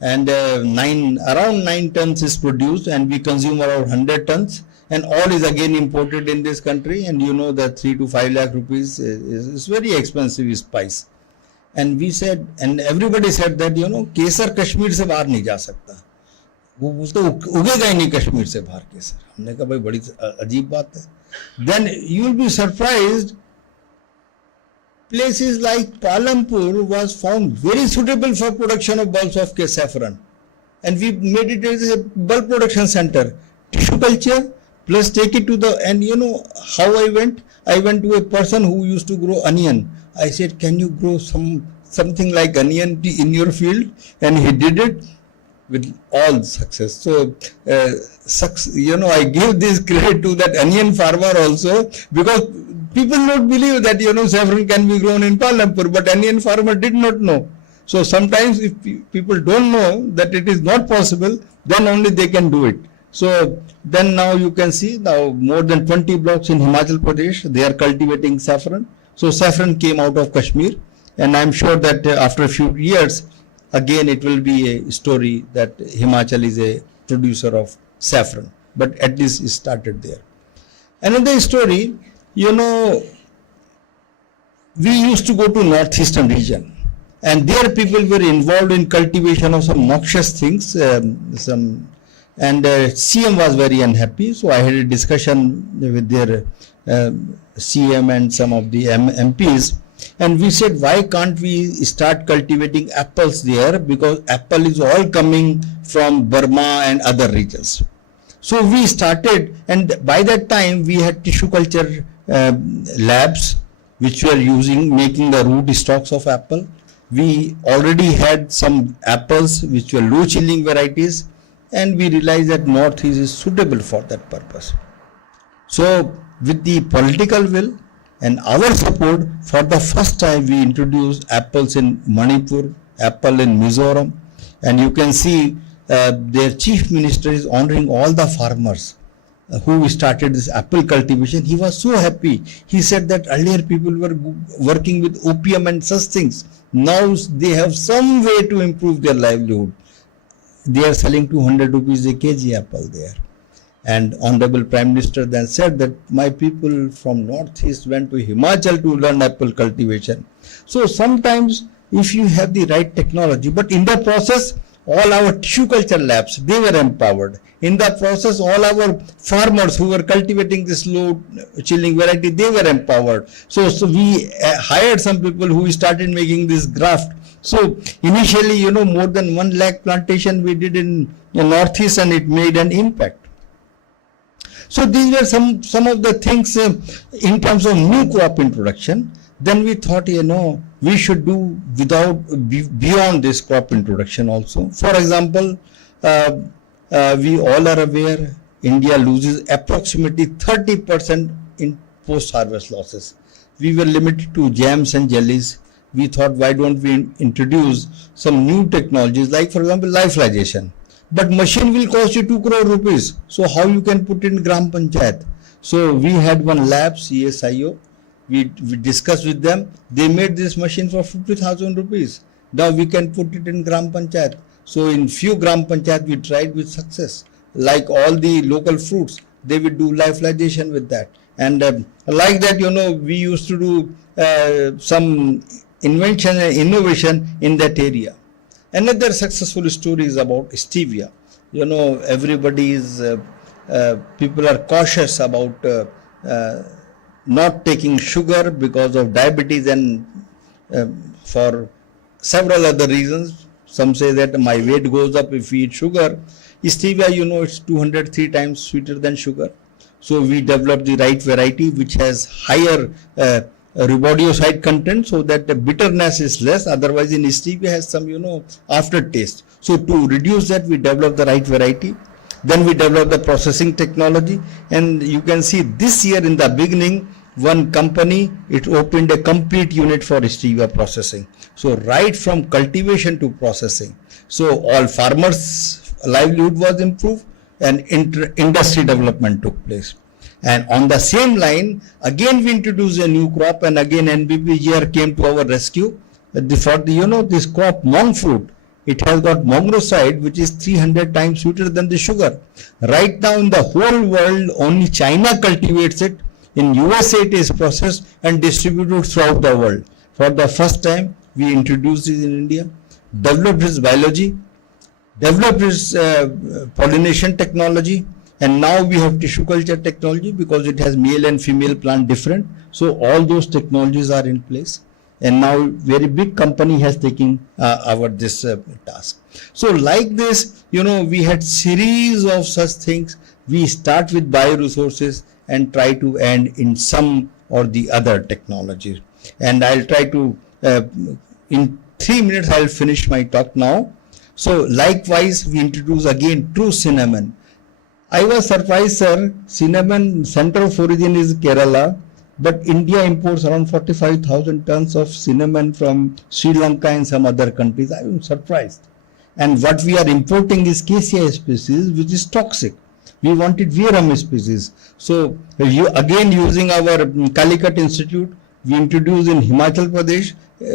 And around 9 tons is produced, and we consume around 100 tons. And all is again imported in this country. And that 3 to 5 lakh rupees is very expensive spice. And we said, and everybody said that, केसर कश्मीर से बाहर नहीं जा सकता, वो तो उगेगा ही नहीं कश्मीर से बाहर केसर. हमने कहा भाई बड़ी अजीब बात है. Then you will be surprised, places like Palampur was found very suitable for production of bulbs of saffron, and we made it as a bulb production center. Tissue culture plus take it to the, and how I went to a person who used to grow onion. I said, can you grow something like onion in your field? And he did it with all success. So, I give this credit to that onion farmer also, because people don't believe that, saffron can be grown in Palampur, but onion farmer did not know. So sometimes if people don't know that it is not possible, then only they can do it. So then now you can see now more than 20 blocks in Himachal Pradesh, they are cultivating saffron. So saffron came out of Kashmir, and I am sure that after a few years, again it will be a story that Himachal is a producer of saffron. But at least it started there. Another story, we used to go to northeastern region, and there people were involved in cultivation of some noxious things, and CM was very unhappy. So I had a discussion with their CM and some of the MPs, and we said, why can't we start cultivating apples there, because apple is all coming from Burma and other regions. So we started, and by that time we had tissue culture labs which were making the root stocks of apple. We already had some apples which were low chilling varieties, and we realized that Northeast is suitable for that purpose. So with the political will and our support, for the first time we introduced apples in Manipur, apple in Mizoram, and you can see their chief minister is honoring all the farmers who started this apple cultivation. He was so happy. He said that earlier people were working with opium and such things. Now they have some way to improve their livelihood. They are selling 200 rupees a kg apple there. And Honorable Prime Minister then said that my people from Northeast went to Himachal to learn apple cultivation. So sometimes if you have the right technology, but in the process, all our tissue culture labs, they were empowered. In the process, all our farmers who were cultivating this low chilling variety, they were empowered. So we hired some people who started making this graft. So initially, more than 1 lakh plantation we did in Northeast, and it made an impact. So these were some of the things in terms of new crop introduction. Then we thought, we should do beyond this crop introduction also. For example, we all are aware India loses approximately 30% in post-harvest losses. We were limited to jams and jellies. We thought, why don't we introduce some new technologies, like for example lyophilization. But machine will cost you 2 crore rupees. So how you can put in Gram Panchayat? So we had one lab, CSIO. We discussed with them. They made this machine for 50,000 rupees. Now we can put it in Gram Panchayat. So in few Gram Panchayat we tried with success. Like all the local fruits, they would do lyophilization with that. And like that, we used to do some invention and innovation in that area. Another successful story is about stevia. Everybody is, people are cautious about not taking sugar because of diabetes and for several other reasons. Some say that my weight goes up if we eat sugar. Stevia, it's 203 times sweeter than sugar. So we developed the right variety which has higher riboside content, so that the bitterness is less. Otherwise in stevia has some aftertaste. So to reduce that, we developed the right variety. Then we developed the processing technology, and you can see this year in the beginning, one company, it opened a complete unit for stevia processing. So right from cultivation to processing. So all farmers' livelihood was improved and industry development took place. And on the same line, again we introduced a new crop, and again ISPGR came to our rescue. For this crop, monk fruit, it has got mongroside, which is 300 times sweeter than the sugar. Right now in the whole world, only China cultivates it. In USA it is processed and distributed throughout the world. For the first time, we introduced it in India, developed its biology, developed its pollination technology, and now we have tissue culture technology because it has male and female plant different. So all those technologies are in place, and now very big company has taken our this task. So like this, we had series of such things. We start with bioresources and try to end in some or the other technologies. And I'll try to, in 3 minutes, I'll finish my talk now. So likewise, we introduce again true cinnamon. I was surprised, sir. Cinnamon center of origin is Kerala, but India imports around 45,000 tons of cinnamon from Sri Lanka and some other countries. I am surprised. And what we are importing is Cassia species, which is toxic. We wanted Verum species. So again using our Calicut Institute, we introduced in Himachal Pradesh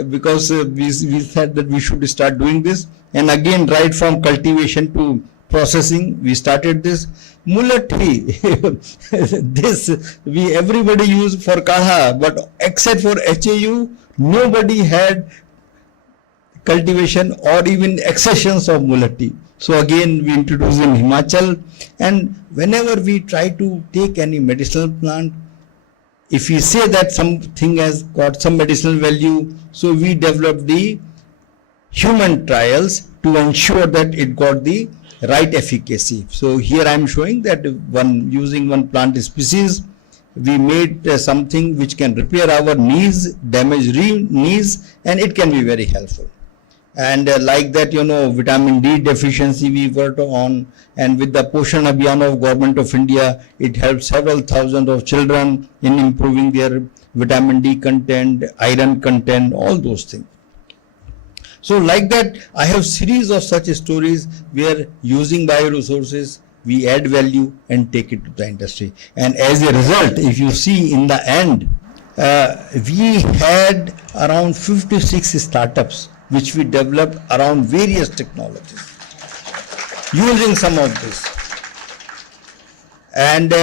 because we said that we should start doing this. And again, right from cultivation to processing, we started this. Mullet tea, everybody used for kaha, but except for HAU, nobody had cultivation or even accessions of mullet tea. So again, we introduced in Himachal, and whenever we try to take any medicinal plant, if we say that something has got some medicinal value, so we developed the human trials to ensure that it got the right efficacy. So here I am showing that using one plant species, we made something which can repair our knees, damaged knees, and it can be very helpful. And like that, vitamin D deficiency we worked on, and with the Poshan Abhiyan of Government of India, it helped several thousands of children in improving their vitamin D content, iron content, all those things. So like that, I have series of such stories where using bioresources, we add value and take it to the industry. And as a result, if you see in the end, we had around 56 startups which we developed around various technologies using some of this. And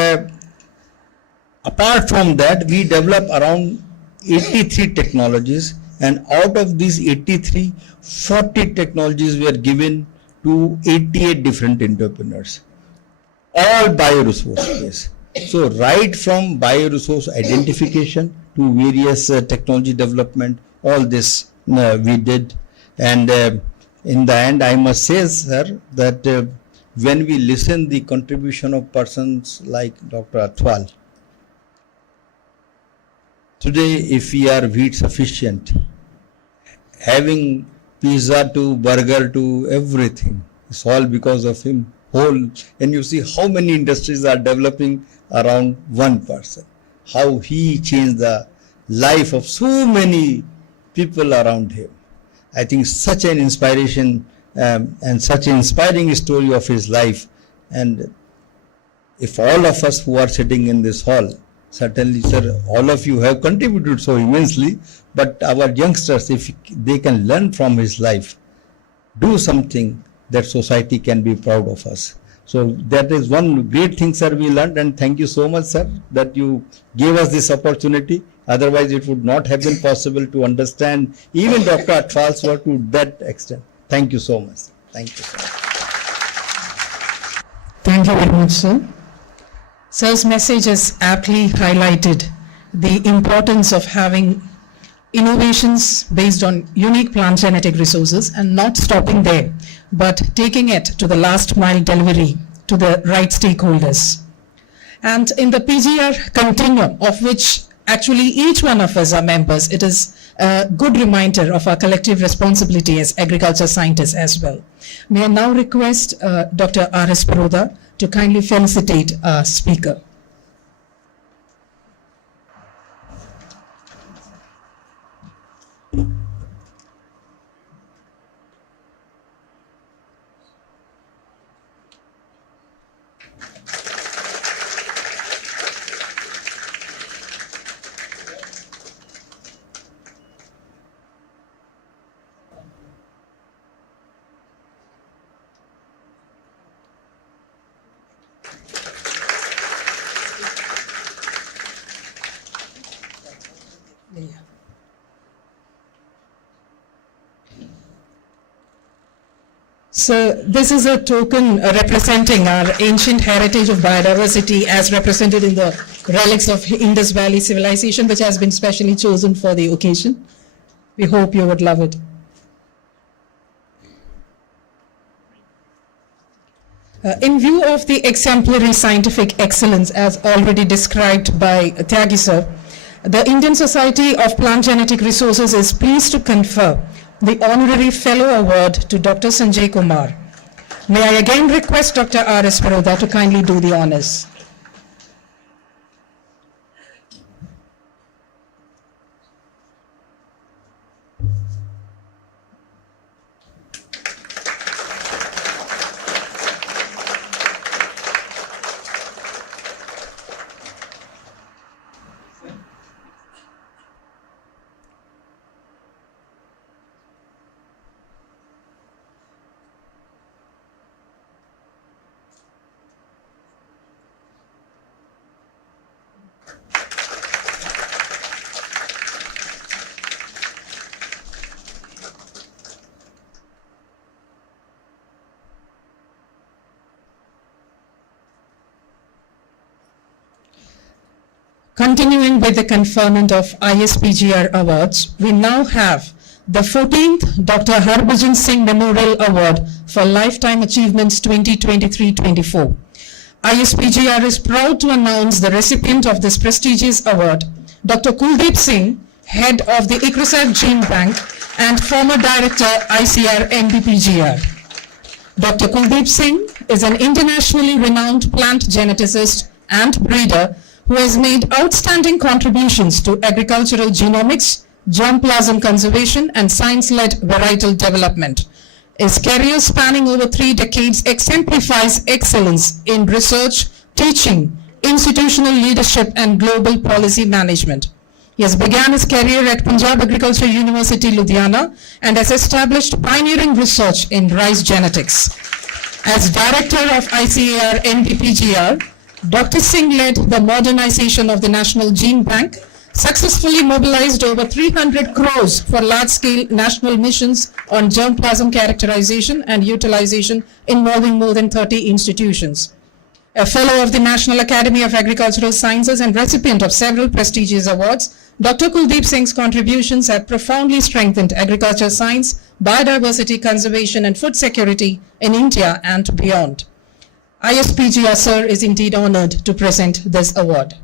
apart from that, we developed around 83 technologies, and out of these 83, 40 technologies were given to 88 different entrepreneurs, all bioresource based. So right from bioresource identification to various technology development, all this we did. And in the end, I must say, sir, that when we listen the contribution of persons like Dr. Athwal, today if we are wheat sufficient, having pizza to burger to everything, it's all because of him. And you see how many industries are developing around one person, how he changed the life of so many people around him. I think such an inspiration and such an inspiring story of his life. And if all of us who are sitting in this hall, certainly, sir, all of you have contributed so immensely, but our youngsters, if they can learn from his life, do something that society can be proud of us. So that is one great thing, sir, we learned, and thank you so much, sir, that you gave us this opportunity. Otherwise, it would not have been possible to understand even Dr. Athwal's work to that extent. Thank you so much. Thank you so much. Thank you very much, sir. Sir's message has aptly highlighted the importance of having innovations based on unique plant genetic resources and not stopping there, but taking it to the last mile delivery to the right stakeholders. And in the PGR continuum, of which actually each one of us are members, it is a good reminder of our collective responsibility as agriculture scientists as well. May I now request Dr. R.S. Paroda to kindly felicitate our speaker. So this is a token representing our ancient heritage of biodiversity as represented in the relics of Indus Valley civilization, which has been specially chosen for the occasion. We hope you would love it. In view of the exemplary scientific excellence as already described by Tyagi sir, the Indian Society of Plant Genetic Resources is pleased to confer the Honorary Fellow Award to Dr. Sanjay Kumar. May I again request Dr. R.S. Paroda to kindly do the honors. Continuing with the conferment of ISPGR Awards, we now have the 14th Dr. Harbhajan Singh Memorial Award for Lifetime Achievements 2023-24. ISPGR is proud to announce the recipient of this prestigious award, Dr. Kuldeep Singh, head of the ICRISAT Gene Bank and former director ICR NBPGR. Dr. Kuldeep Singh is an internationally renowned plant geneticist and breeder who has made outstanding contributions to agricultural genomics, germplasm conservation, and science-led varietal development. His career spanning over 3 decades exemplifies excellence in research, teaching, institutional leadership, and global policy management. He has begun his career at Punjab Agriculture University, Ludhiana, and has established pioneering research in rice genetics. As director of ICAR NBPGR, Dr. Singh led the modernization of the National Gene Bank, successfully mobilized over 300 crores for large-scale national missions on germplasm characterization and utilization involving more than 30 institutions. A fellow of the National Academy of Agricultural Sciences and recipient of several prestigious awards, Dr. Kuldeep Singh's contributions have profoundly strengthened agriculture science, biodiversity conservation, and food security in India and beyond. ISPGR sir is indeed honored to present this award.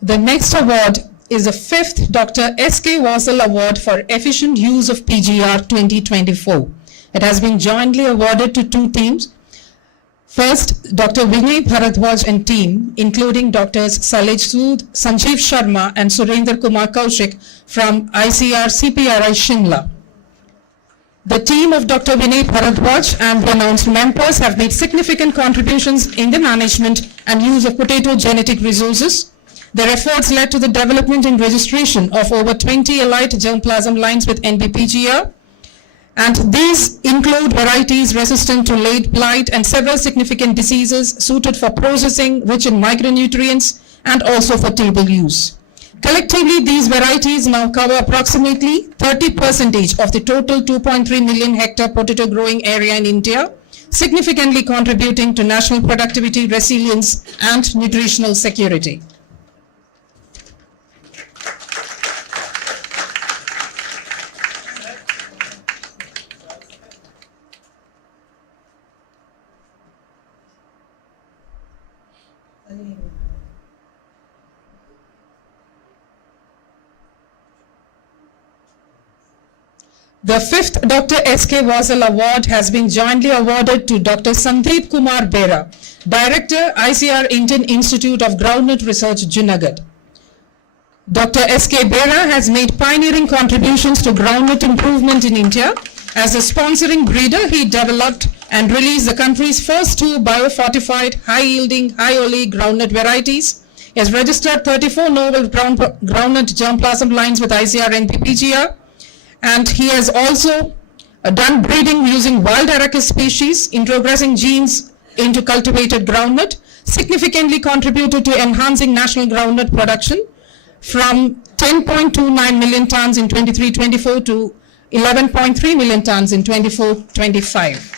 The next award is the 5th Dr. S.K. Wasal Award for Efficient Use of PGR 2024. It has been jointly awarded to 2 teams. First, Dr. Vinay Bharadwaj and team, including Drs. Salej Sood, Sanjeev Sharma, and Surendra Kumar Kaushik from ICR CPRI Shimla. The team of Dr. Vinay Bharadwaj and the announced members have made significant contributions in the management and use of potato genetic resources. Their efforts led to the development and registration of over 20 elite germplasm lines with NBPGR, and these include varieties resistant to late blight and several significant diseases suited for processing, rich in micronutrients, and also for table use. Collectively, these varieties now cover approximately 30% of the total 2.3 million hectare potato growing area in India, significantly contributing to national productivity, resilience, and nutritional security. The 5th Dr. S.K. Wasal Award has been jointly awarded to Dr. Sandeep Kumar Bera, Director, ICR Indian Institute of Groundnut Research, Junagadh. Dr. S.K. Bera has made pioneering contributions to groundnut improvement in India. As a sponsoring breeder, he developed and released the country's first 2 biofortified, high-yielding, high-oleic groundnut varieties. He has registered 34 novel groundnut germplasm lines with ICR and ISPGR, and he has also done breeding using wild Arachis species, introgressing genes into cultivated groundnut, significantly contributed to enhancing national groundnut production from 10.29 million tons in 23-24 to 11.3 million tons in 24-25.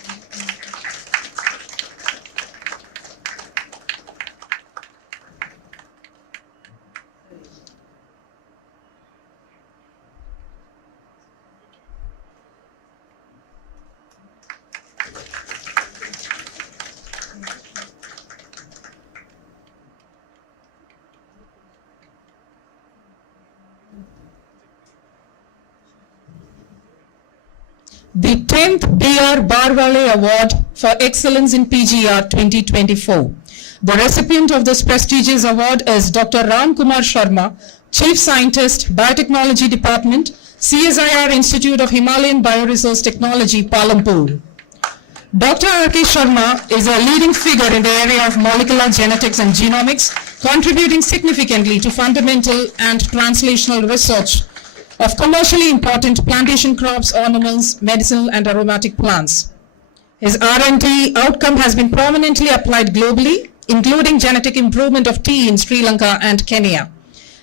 The 10th B.R. Barwale Award for Excellence in PGR 2024. The recipient of this prestigious award is Dr. Ram Kumar Sharma, Chief Scientist, Biotechnology Department, CSIR Institute of Himalayan Bioresource Technology, Palampur. Dr. R.K. Sharma is a leading figure in the area of molecular genetics and genomics, contributing significantly to fundamental and translational research of commercially important plantation crops, ornaments, medicinal and aromatic plants. His R&D outcome has been prominently applied globally, including genetic improvement of tea in Sri Lanka and Kenya.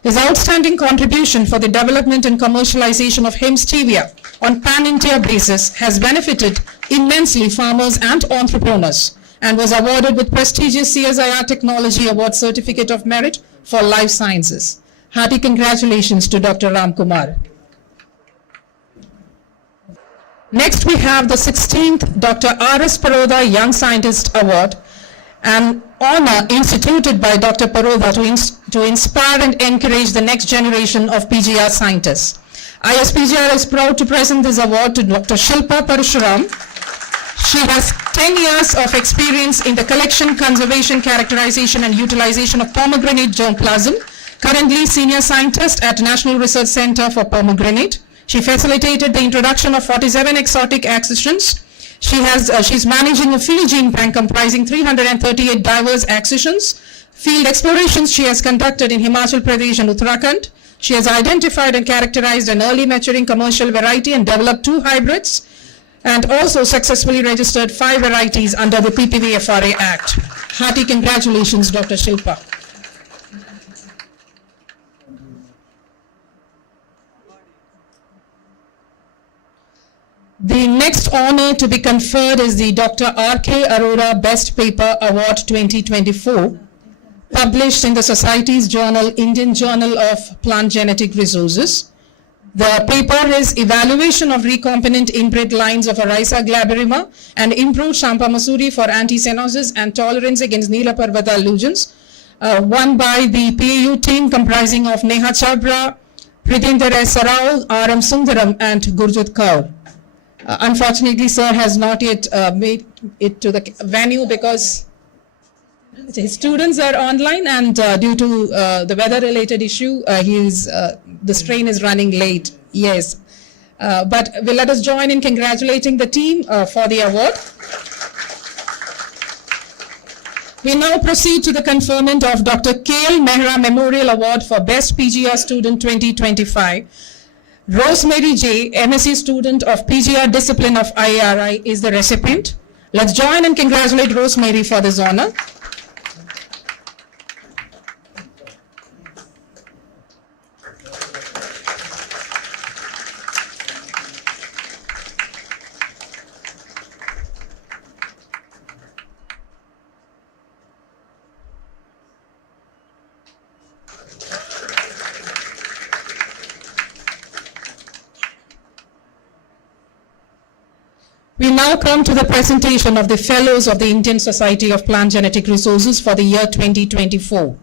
His outstanding contribution for the development and commercialization of hemp stevia on pan-India basis has benefited immensely farmers and entrepreneurs, and was awarded with prestigious CSIR Technology Award Certificate of Merit for Life Sciences. Hearty congratulations to Dr. Ram Kumar. Next, we have the 16th Dr. R.S. Paroda Young Scientist Award, an honor instituted by Dr. Paroda to inspire and encourage the next generation of PGR scientists. ISPGR is proud to present this award to Dr. Shilpa Parashuram. She has 10 years of experience in the collection, conservation, characterization, and utilization of pomegranate germplasm, currently senior scientist at National Research Center for Pomegranate. She facilitated the introduction of 47 exotic accessions. She's managing a field gene bank comprising 338 diverse accessions. Field explorations she has conducted in Himachal Pradesh and Uttarakhand. She has identified and characterized an early maturing commercial variety and developed 2 hybrids, and also successfully registered 5 varieties under the PPVFRA Act. Hearty congratulations, Dr. Shilpa. The next honor to be conferred is the Dr. R.K. Arora Best Paper Award 2024, published in the Society's Journal, Indian Journal of Plant Genetic Resources. The paper is Evaluation of Recombinant Inbred Lines of Arisa glaberrima and Improved Champa Masuri for Anti-Cyanosis and Tolerance Against Neela Parvata Allusions, won by the PAU team comprising of Neha Chabra, Prithinder S. Sarao, R.M. Sundaram, and Gurjit Kaur. Unfortunately, sir has not yet made it to the venue because his students are online, and due to the weather-related issue, the train is running late. Yes, but let us join in congratulating the team for the award. We now proceed to the conferment of Dr. K.L. Mehra Memorial Award for Best PGR Student 2025. Rosemary J., MSc student of PGR discipline of IARI, is the recipient. Let's join and congratulate Rosemary for this honor. We now come to the presentation of the Fellows of the Indian Society of Plant Genetic Resources for the year 2024.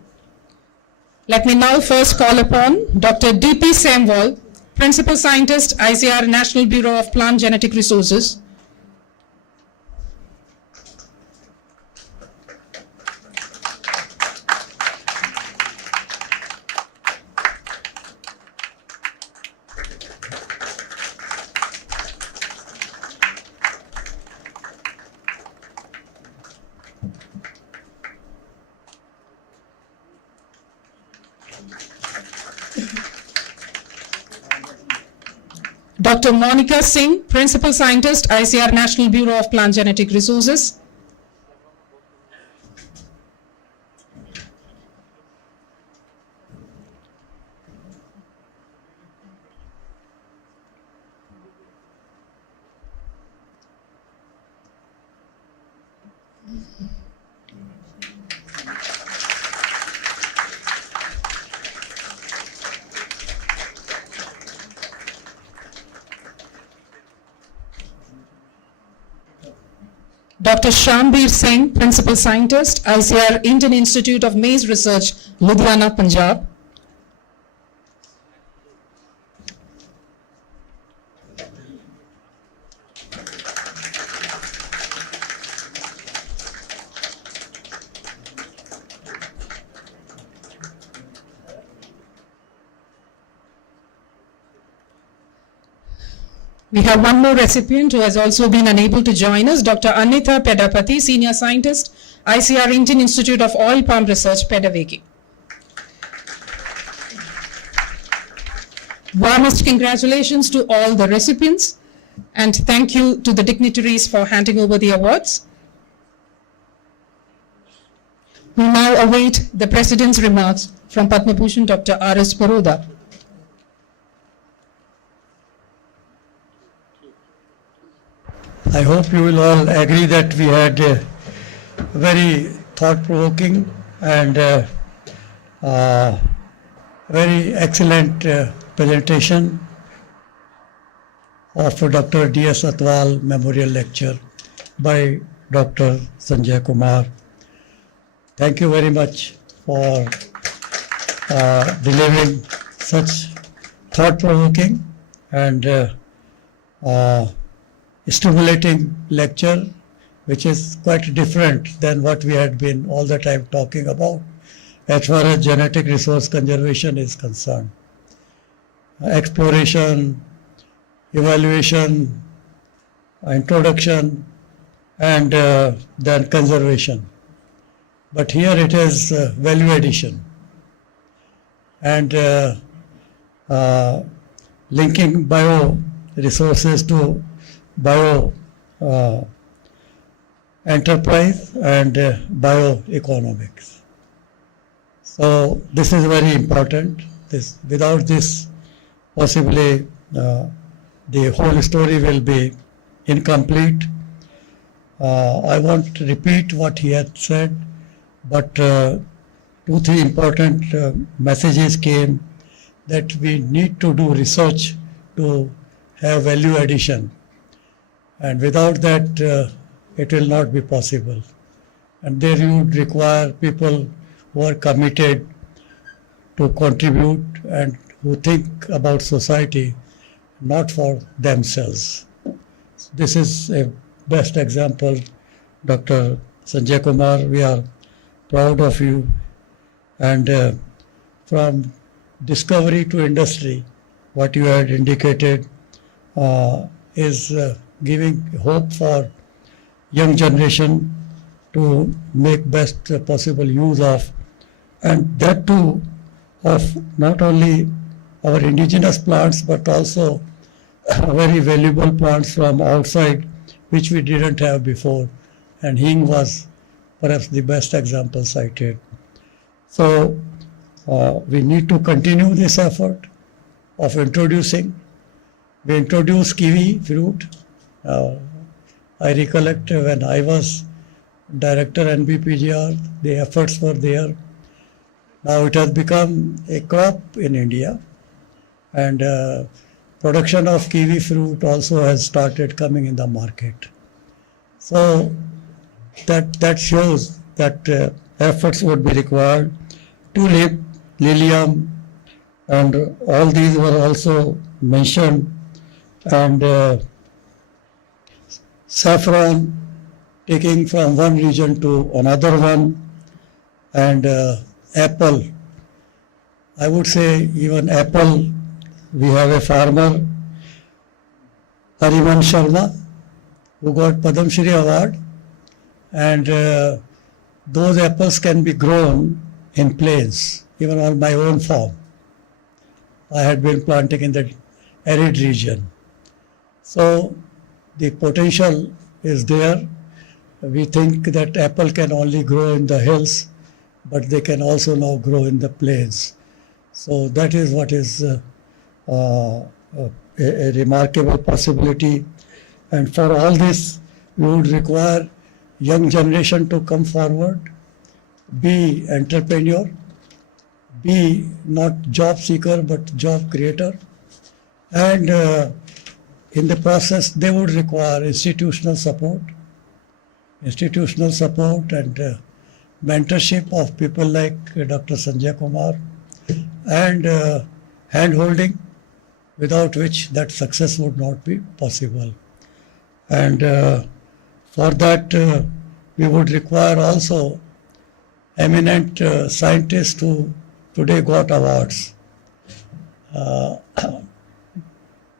Let me now first call upon Dr. D.P. Semwal, Principal Scientist, ICR National Bureau of Plant Genetic Resources. Dr. Monica Singh, Principal Scientist, ICAR National Bureau of Plant Genetic Resources. Dr. Shambir Singh, Principal Scientist, ICAR Indian Institute of Maize Research, Ludhiana, Punjab. We have one more recipient who has also been unable to join us, Dr. Anitha Pedapati, Senior Scientist, ICAR Indian Institute of Oil Palm Research, Pedavegi. Warmest congratulations to all the recipients, and thank you to the dignitaries for handing over the awards. We now await the President's remarks from Padma Bhushan Dr. R.S. Baroda. I hope you will all agree that we had a very thought-provoking and very excellent presentation of Dr. D.S. Athwal Memorial Lecture by Dr. Sanjay Kumar. Thank you very much for delivering such thought-provoking and stimulating lecture, which is quite different than what we had been all the time talking about as far as genetic resource conservation is concerned. Exploration, evaluation, introduction, and then conservation. But here it is value addition and linking bio resources to bio enterprise and bioeconomics. So this is very important. Without this, possibly the whole story will be incomplete. I won't repeat what he had said, but 2-3 important messages came that we need to do research to have value addition. And without that, it will not be possible. And there you would require people who are committed to contribute and who think about society, not for themselves. This is a best example, Dr. Sanjay Kumar. We are proud of you. And from discovery to industry, what you had indicated is giving hope for young generation to make best possible use of, and that too of not only our indigenous plants but also very valuable plants from outside which we didn't have before, and hing was perhaps the best example cited. So we need to continue this effort of introducing. We introduced kiwi fruit. I recollect when I was director ISPGR, the efforts were there. Now it has become a crop in India, and production of kiwi fruit also has started coming in the market. So that shows that efforts would be required. Tulip, lilium, and all these were also mentioned, and saffron, taking from one region to another one, and apple. I would say even apple, we have a farmer, Hariman Sharma, who got Padma Shri Award, and those apples can be grown in plains. even on my own farm. I had been planting in the arid region. So the potential is there. We think that apple can only grow in the hills, but they can also now grow in the plains. So that is what is a remarkable possibility. And for all this, we would require young generation to come forward, be entrepreneur, be not job seeker but job creator, and in the process they would require institutional support and mentorship of people like Dr. Sanjay Kumar, and hand-holding, without which that success would not be possible. And for that we would require also eminent scientists who today got awards.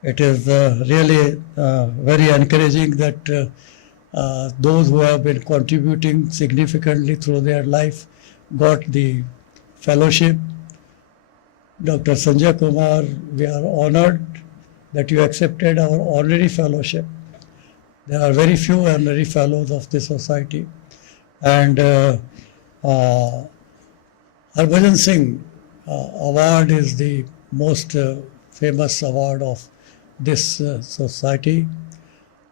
It is really very encouraging that those who have been contributing significantly through their life got the fellowship. Dr. Sanjay Kumar, we are honored that you accepted our honorary fellowship. There are very few honorary fellows of this society. And Harbhajan Singh award is the most famous award of this society.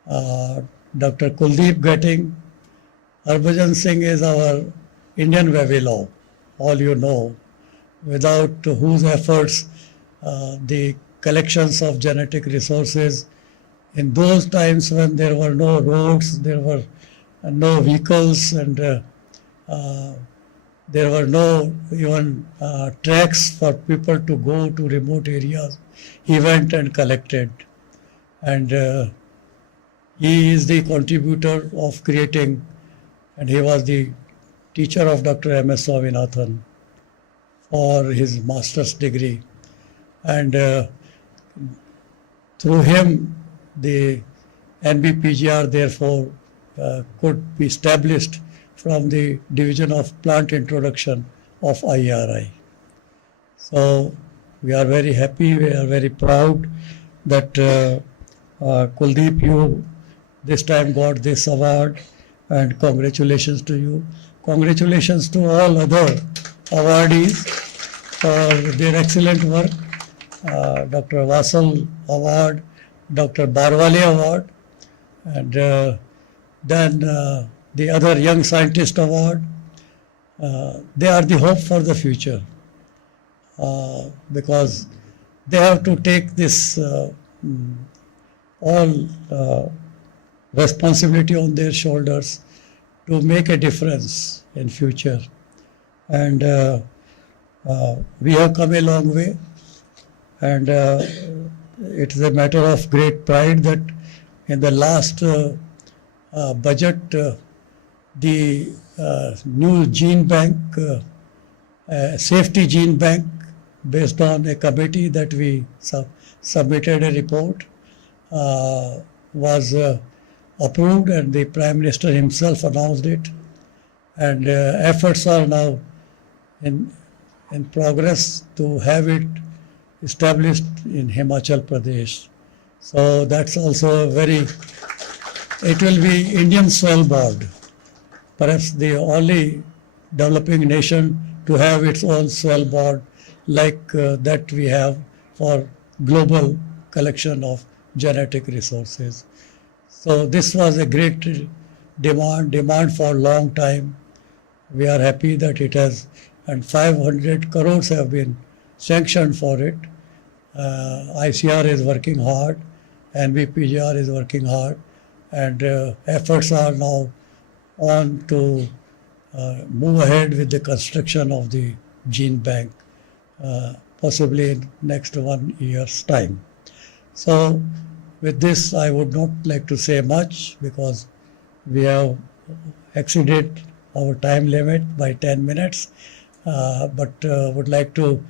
Dr. Kuldeep getting, Harbhajan Singh is our Indian Vavilov, all you know, without whose efforts the collections of genetic resources in those times when there were no roads, there were no vehicles, and there were no even tracks for people to go to remote areas. He went and collected, and he is the contributor of creating, and he was the teacher of Dr. M.S. Swaminathan for his master's degree, and through him the NBPGR therefore could be established from the Division of Plant Introduction of IRI. So we are very happy, we are very proud that Kuldeep, you this time got this award, and congratulations to you. Congratulations to all other awardees for their excellent work. Dr. Vasal Award, Dr. Barwale Award, and then the other Young Scientist Award. They are the hope for the future because they have to take this all responsibility on their shoulders to make a difference in future. And we have come a long way, and it is a matter of great pride that in the last budget the new gene bank, safety gene bank, based on a committee that we submitted a report, was approved, and the Prime Minister himself announced it, and efforts are now in progress to have it established in Himachal Pradesh. So that's also a very, it will be Indian soil board, perhaps the only developing nation to have its own soil board like that we have for global collection of genetic resources. So this was a great demand for a long time. We are happy that it has, and 500 crores have been sanctioned for it. ICR is working hard, NBPGR is working hard, and efforts are now on to move ahead with the construction of the gene bank, possibly in next 1 year's time. So with this, I would not like to say much because we have exceeded our time limit by 10 minutes, but would like to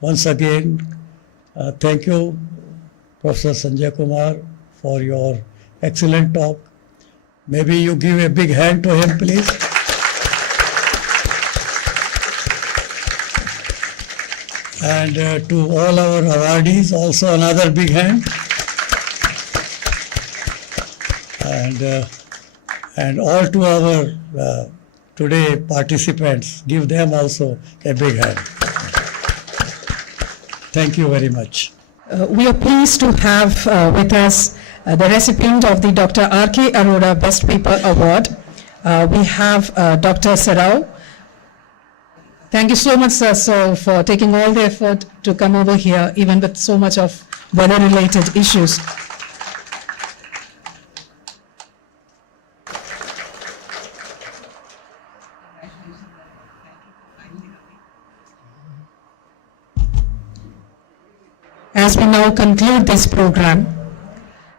once again thank you, Professor Sanjay Kumar, for your excellent talk. Maybe you give a big hand to him, please. And to all our awardees, also another big hand. And all to our today participants, give them also a big hand. Thank you very much. We are pleased to have with us the recipient of the Dr. R.K. Arora Best Paper Award. We have Dr. Sarao. Thank you so much, sir, for taking all the effort to come over here, even with so much of weather-related issues. As we now conclude this program,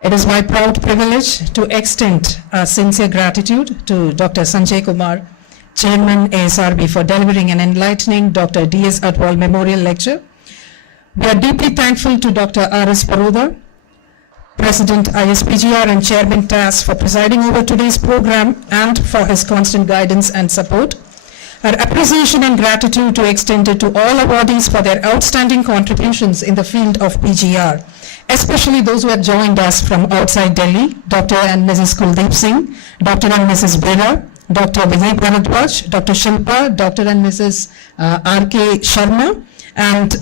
it is my proud privilege to extend our sincere gratitude to Dr. Sanjay Kumar, Chairman ASRB, for delivering an enlightening Dr. D.S. Athwal Memorial Lecture. We are deeply thankful to Dr. R.S. Paroda, President ISPGR and Chairman TAS, for presiding over today's program and for his constant guidance and support. Our appreciation and gratitude to extended to all awardees for their outstanding contributions in the field of PGR, especially those who have joined us from outside Delhi, Dr. and Mrs. Kuldeep Singh, Dr. and Mrs. Bera, Dr. Vijay Bharadwaj, Dr. Shilpa, Dr. and Mrs. R.K. Sharma, and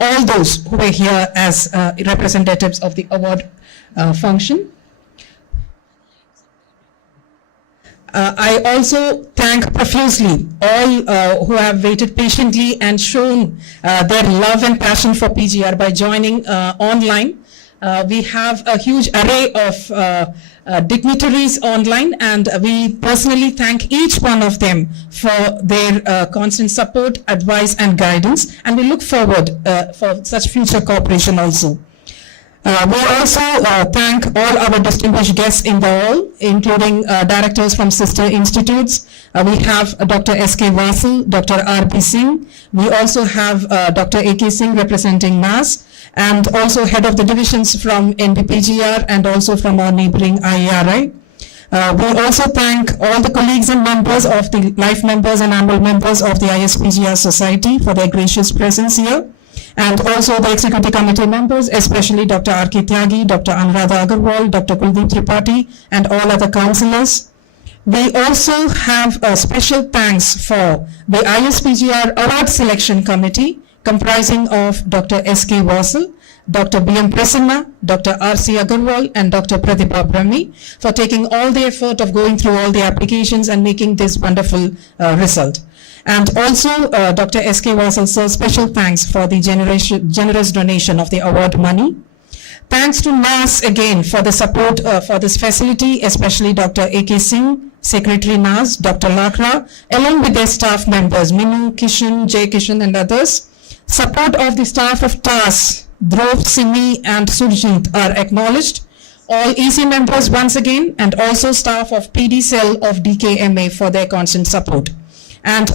all those who were here as representatives of the award function. I also thank profusely all who have waited patiently and shown their love and passion for PGR by joining online. We have a huge array of dignitaries online, and we personally thank each one of them for their constant support, advice, and guidance, and we look forward for such future cooperation also. We also thank all our distinguished guests in the hall, including directors from sister institutes. We have Dr. S.K. Vasu, Dr. R.B. Singh. We also have Dr. A.K. Singh representing NAS, and also head of the divisions from NBPGR and also from our neighboring IARI. We also thank all the colleagues and members of the life members and annual members of the ISPGR Society for their gracious presence here, and also the executive committee members, especially Dr. R.K. Tyagi, Dr. Anuradha Agarwal, Dr. Kuldeep Tripathi, and all other councillors. We also have a special thanks for the ISPGR Award Selection Committee, comprising of Dr. S.K. Vasu, Dr. B.M. Prasanna, Dr. R.C. Agarwal, and Dr. Pratibha Brahmi, for taking all the effort of going through all the applications and making this wonderful result. And also Dr. S.K. Vasu, sir, special thanks for the generous donation of the award money. Thanks to NAS again for the support for this facility, especially Dr. A.K. Singh, Secretary NAS, Dr. Lakra, along with their staff members, Minu, Kishan, Jay Kishan, and others. Support of the staff of TAS, Dhruv, Simi, and Surjit are acknowledged. All EC members once again, and also staff of PD cell of DKMA for their constant support. And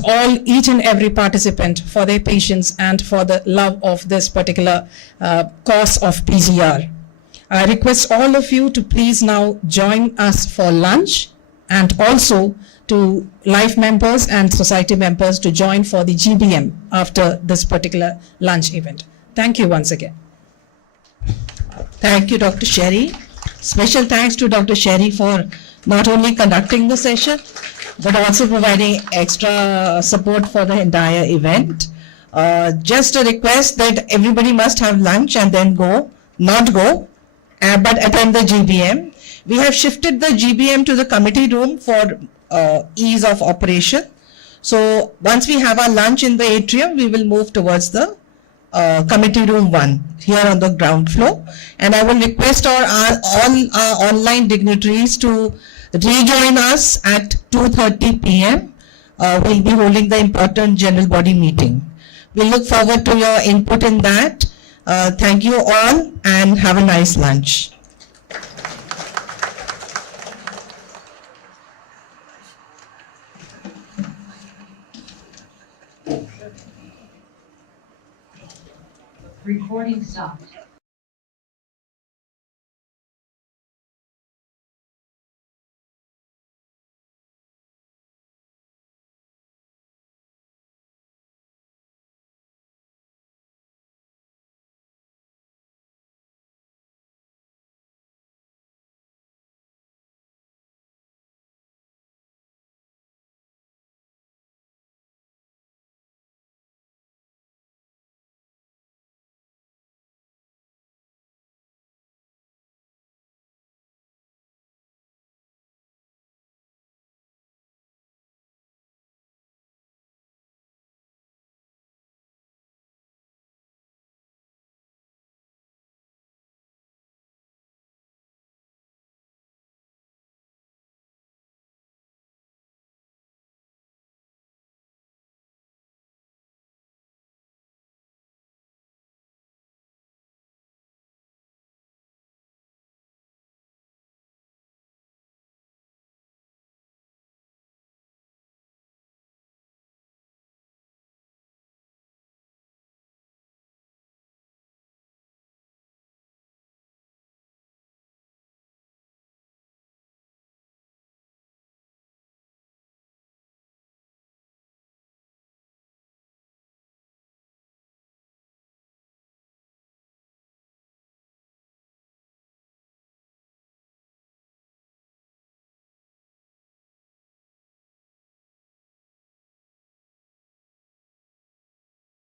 each and every participant for their patience and for the love of this particular cause of PGR. I request all of you to please now join us for lunch, and also to life members and society members to join for the GBM after this particular lunch event. Thank you once again. Thank you, Dr. Sherry. Special thanks to Dr. Sherry for not only conducting the session, but also providing extra support for the entire event. Just a request that everybody must have lunch and then not go, but attend the GBM. We have shifted the GBM to the committee room for ease of operation. So once we have our lunch in the atrium, we will move towards the committee room 1 here on the ground floor. And I will request all our online dignitaries to rejoin us at 2:30 p.m. We'll be holding the important general body meeting. We look forward to your input in that. Thank you all and have a nice lunch. Recording stopped.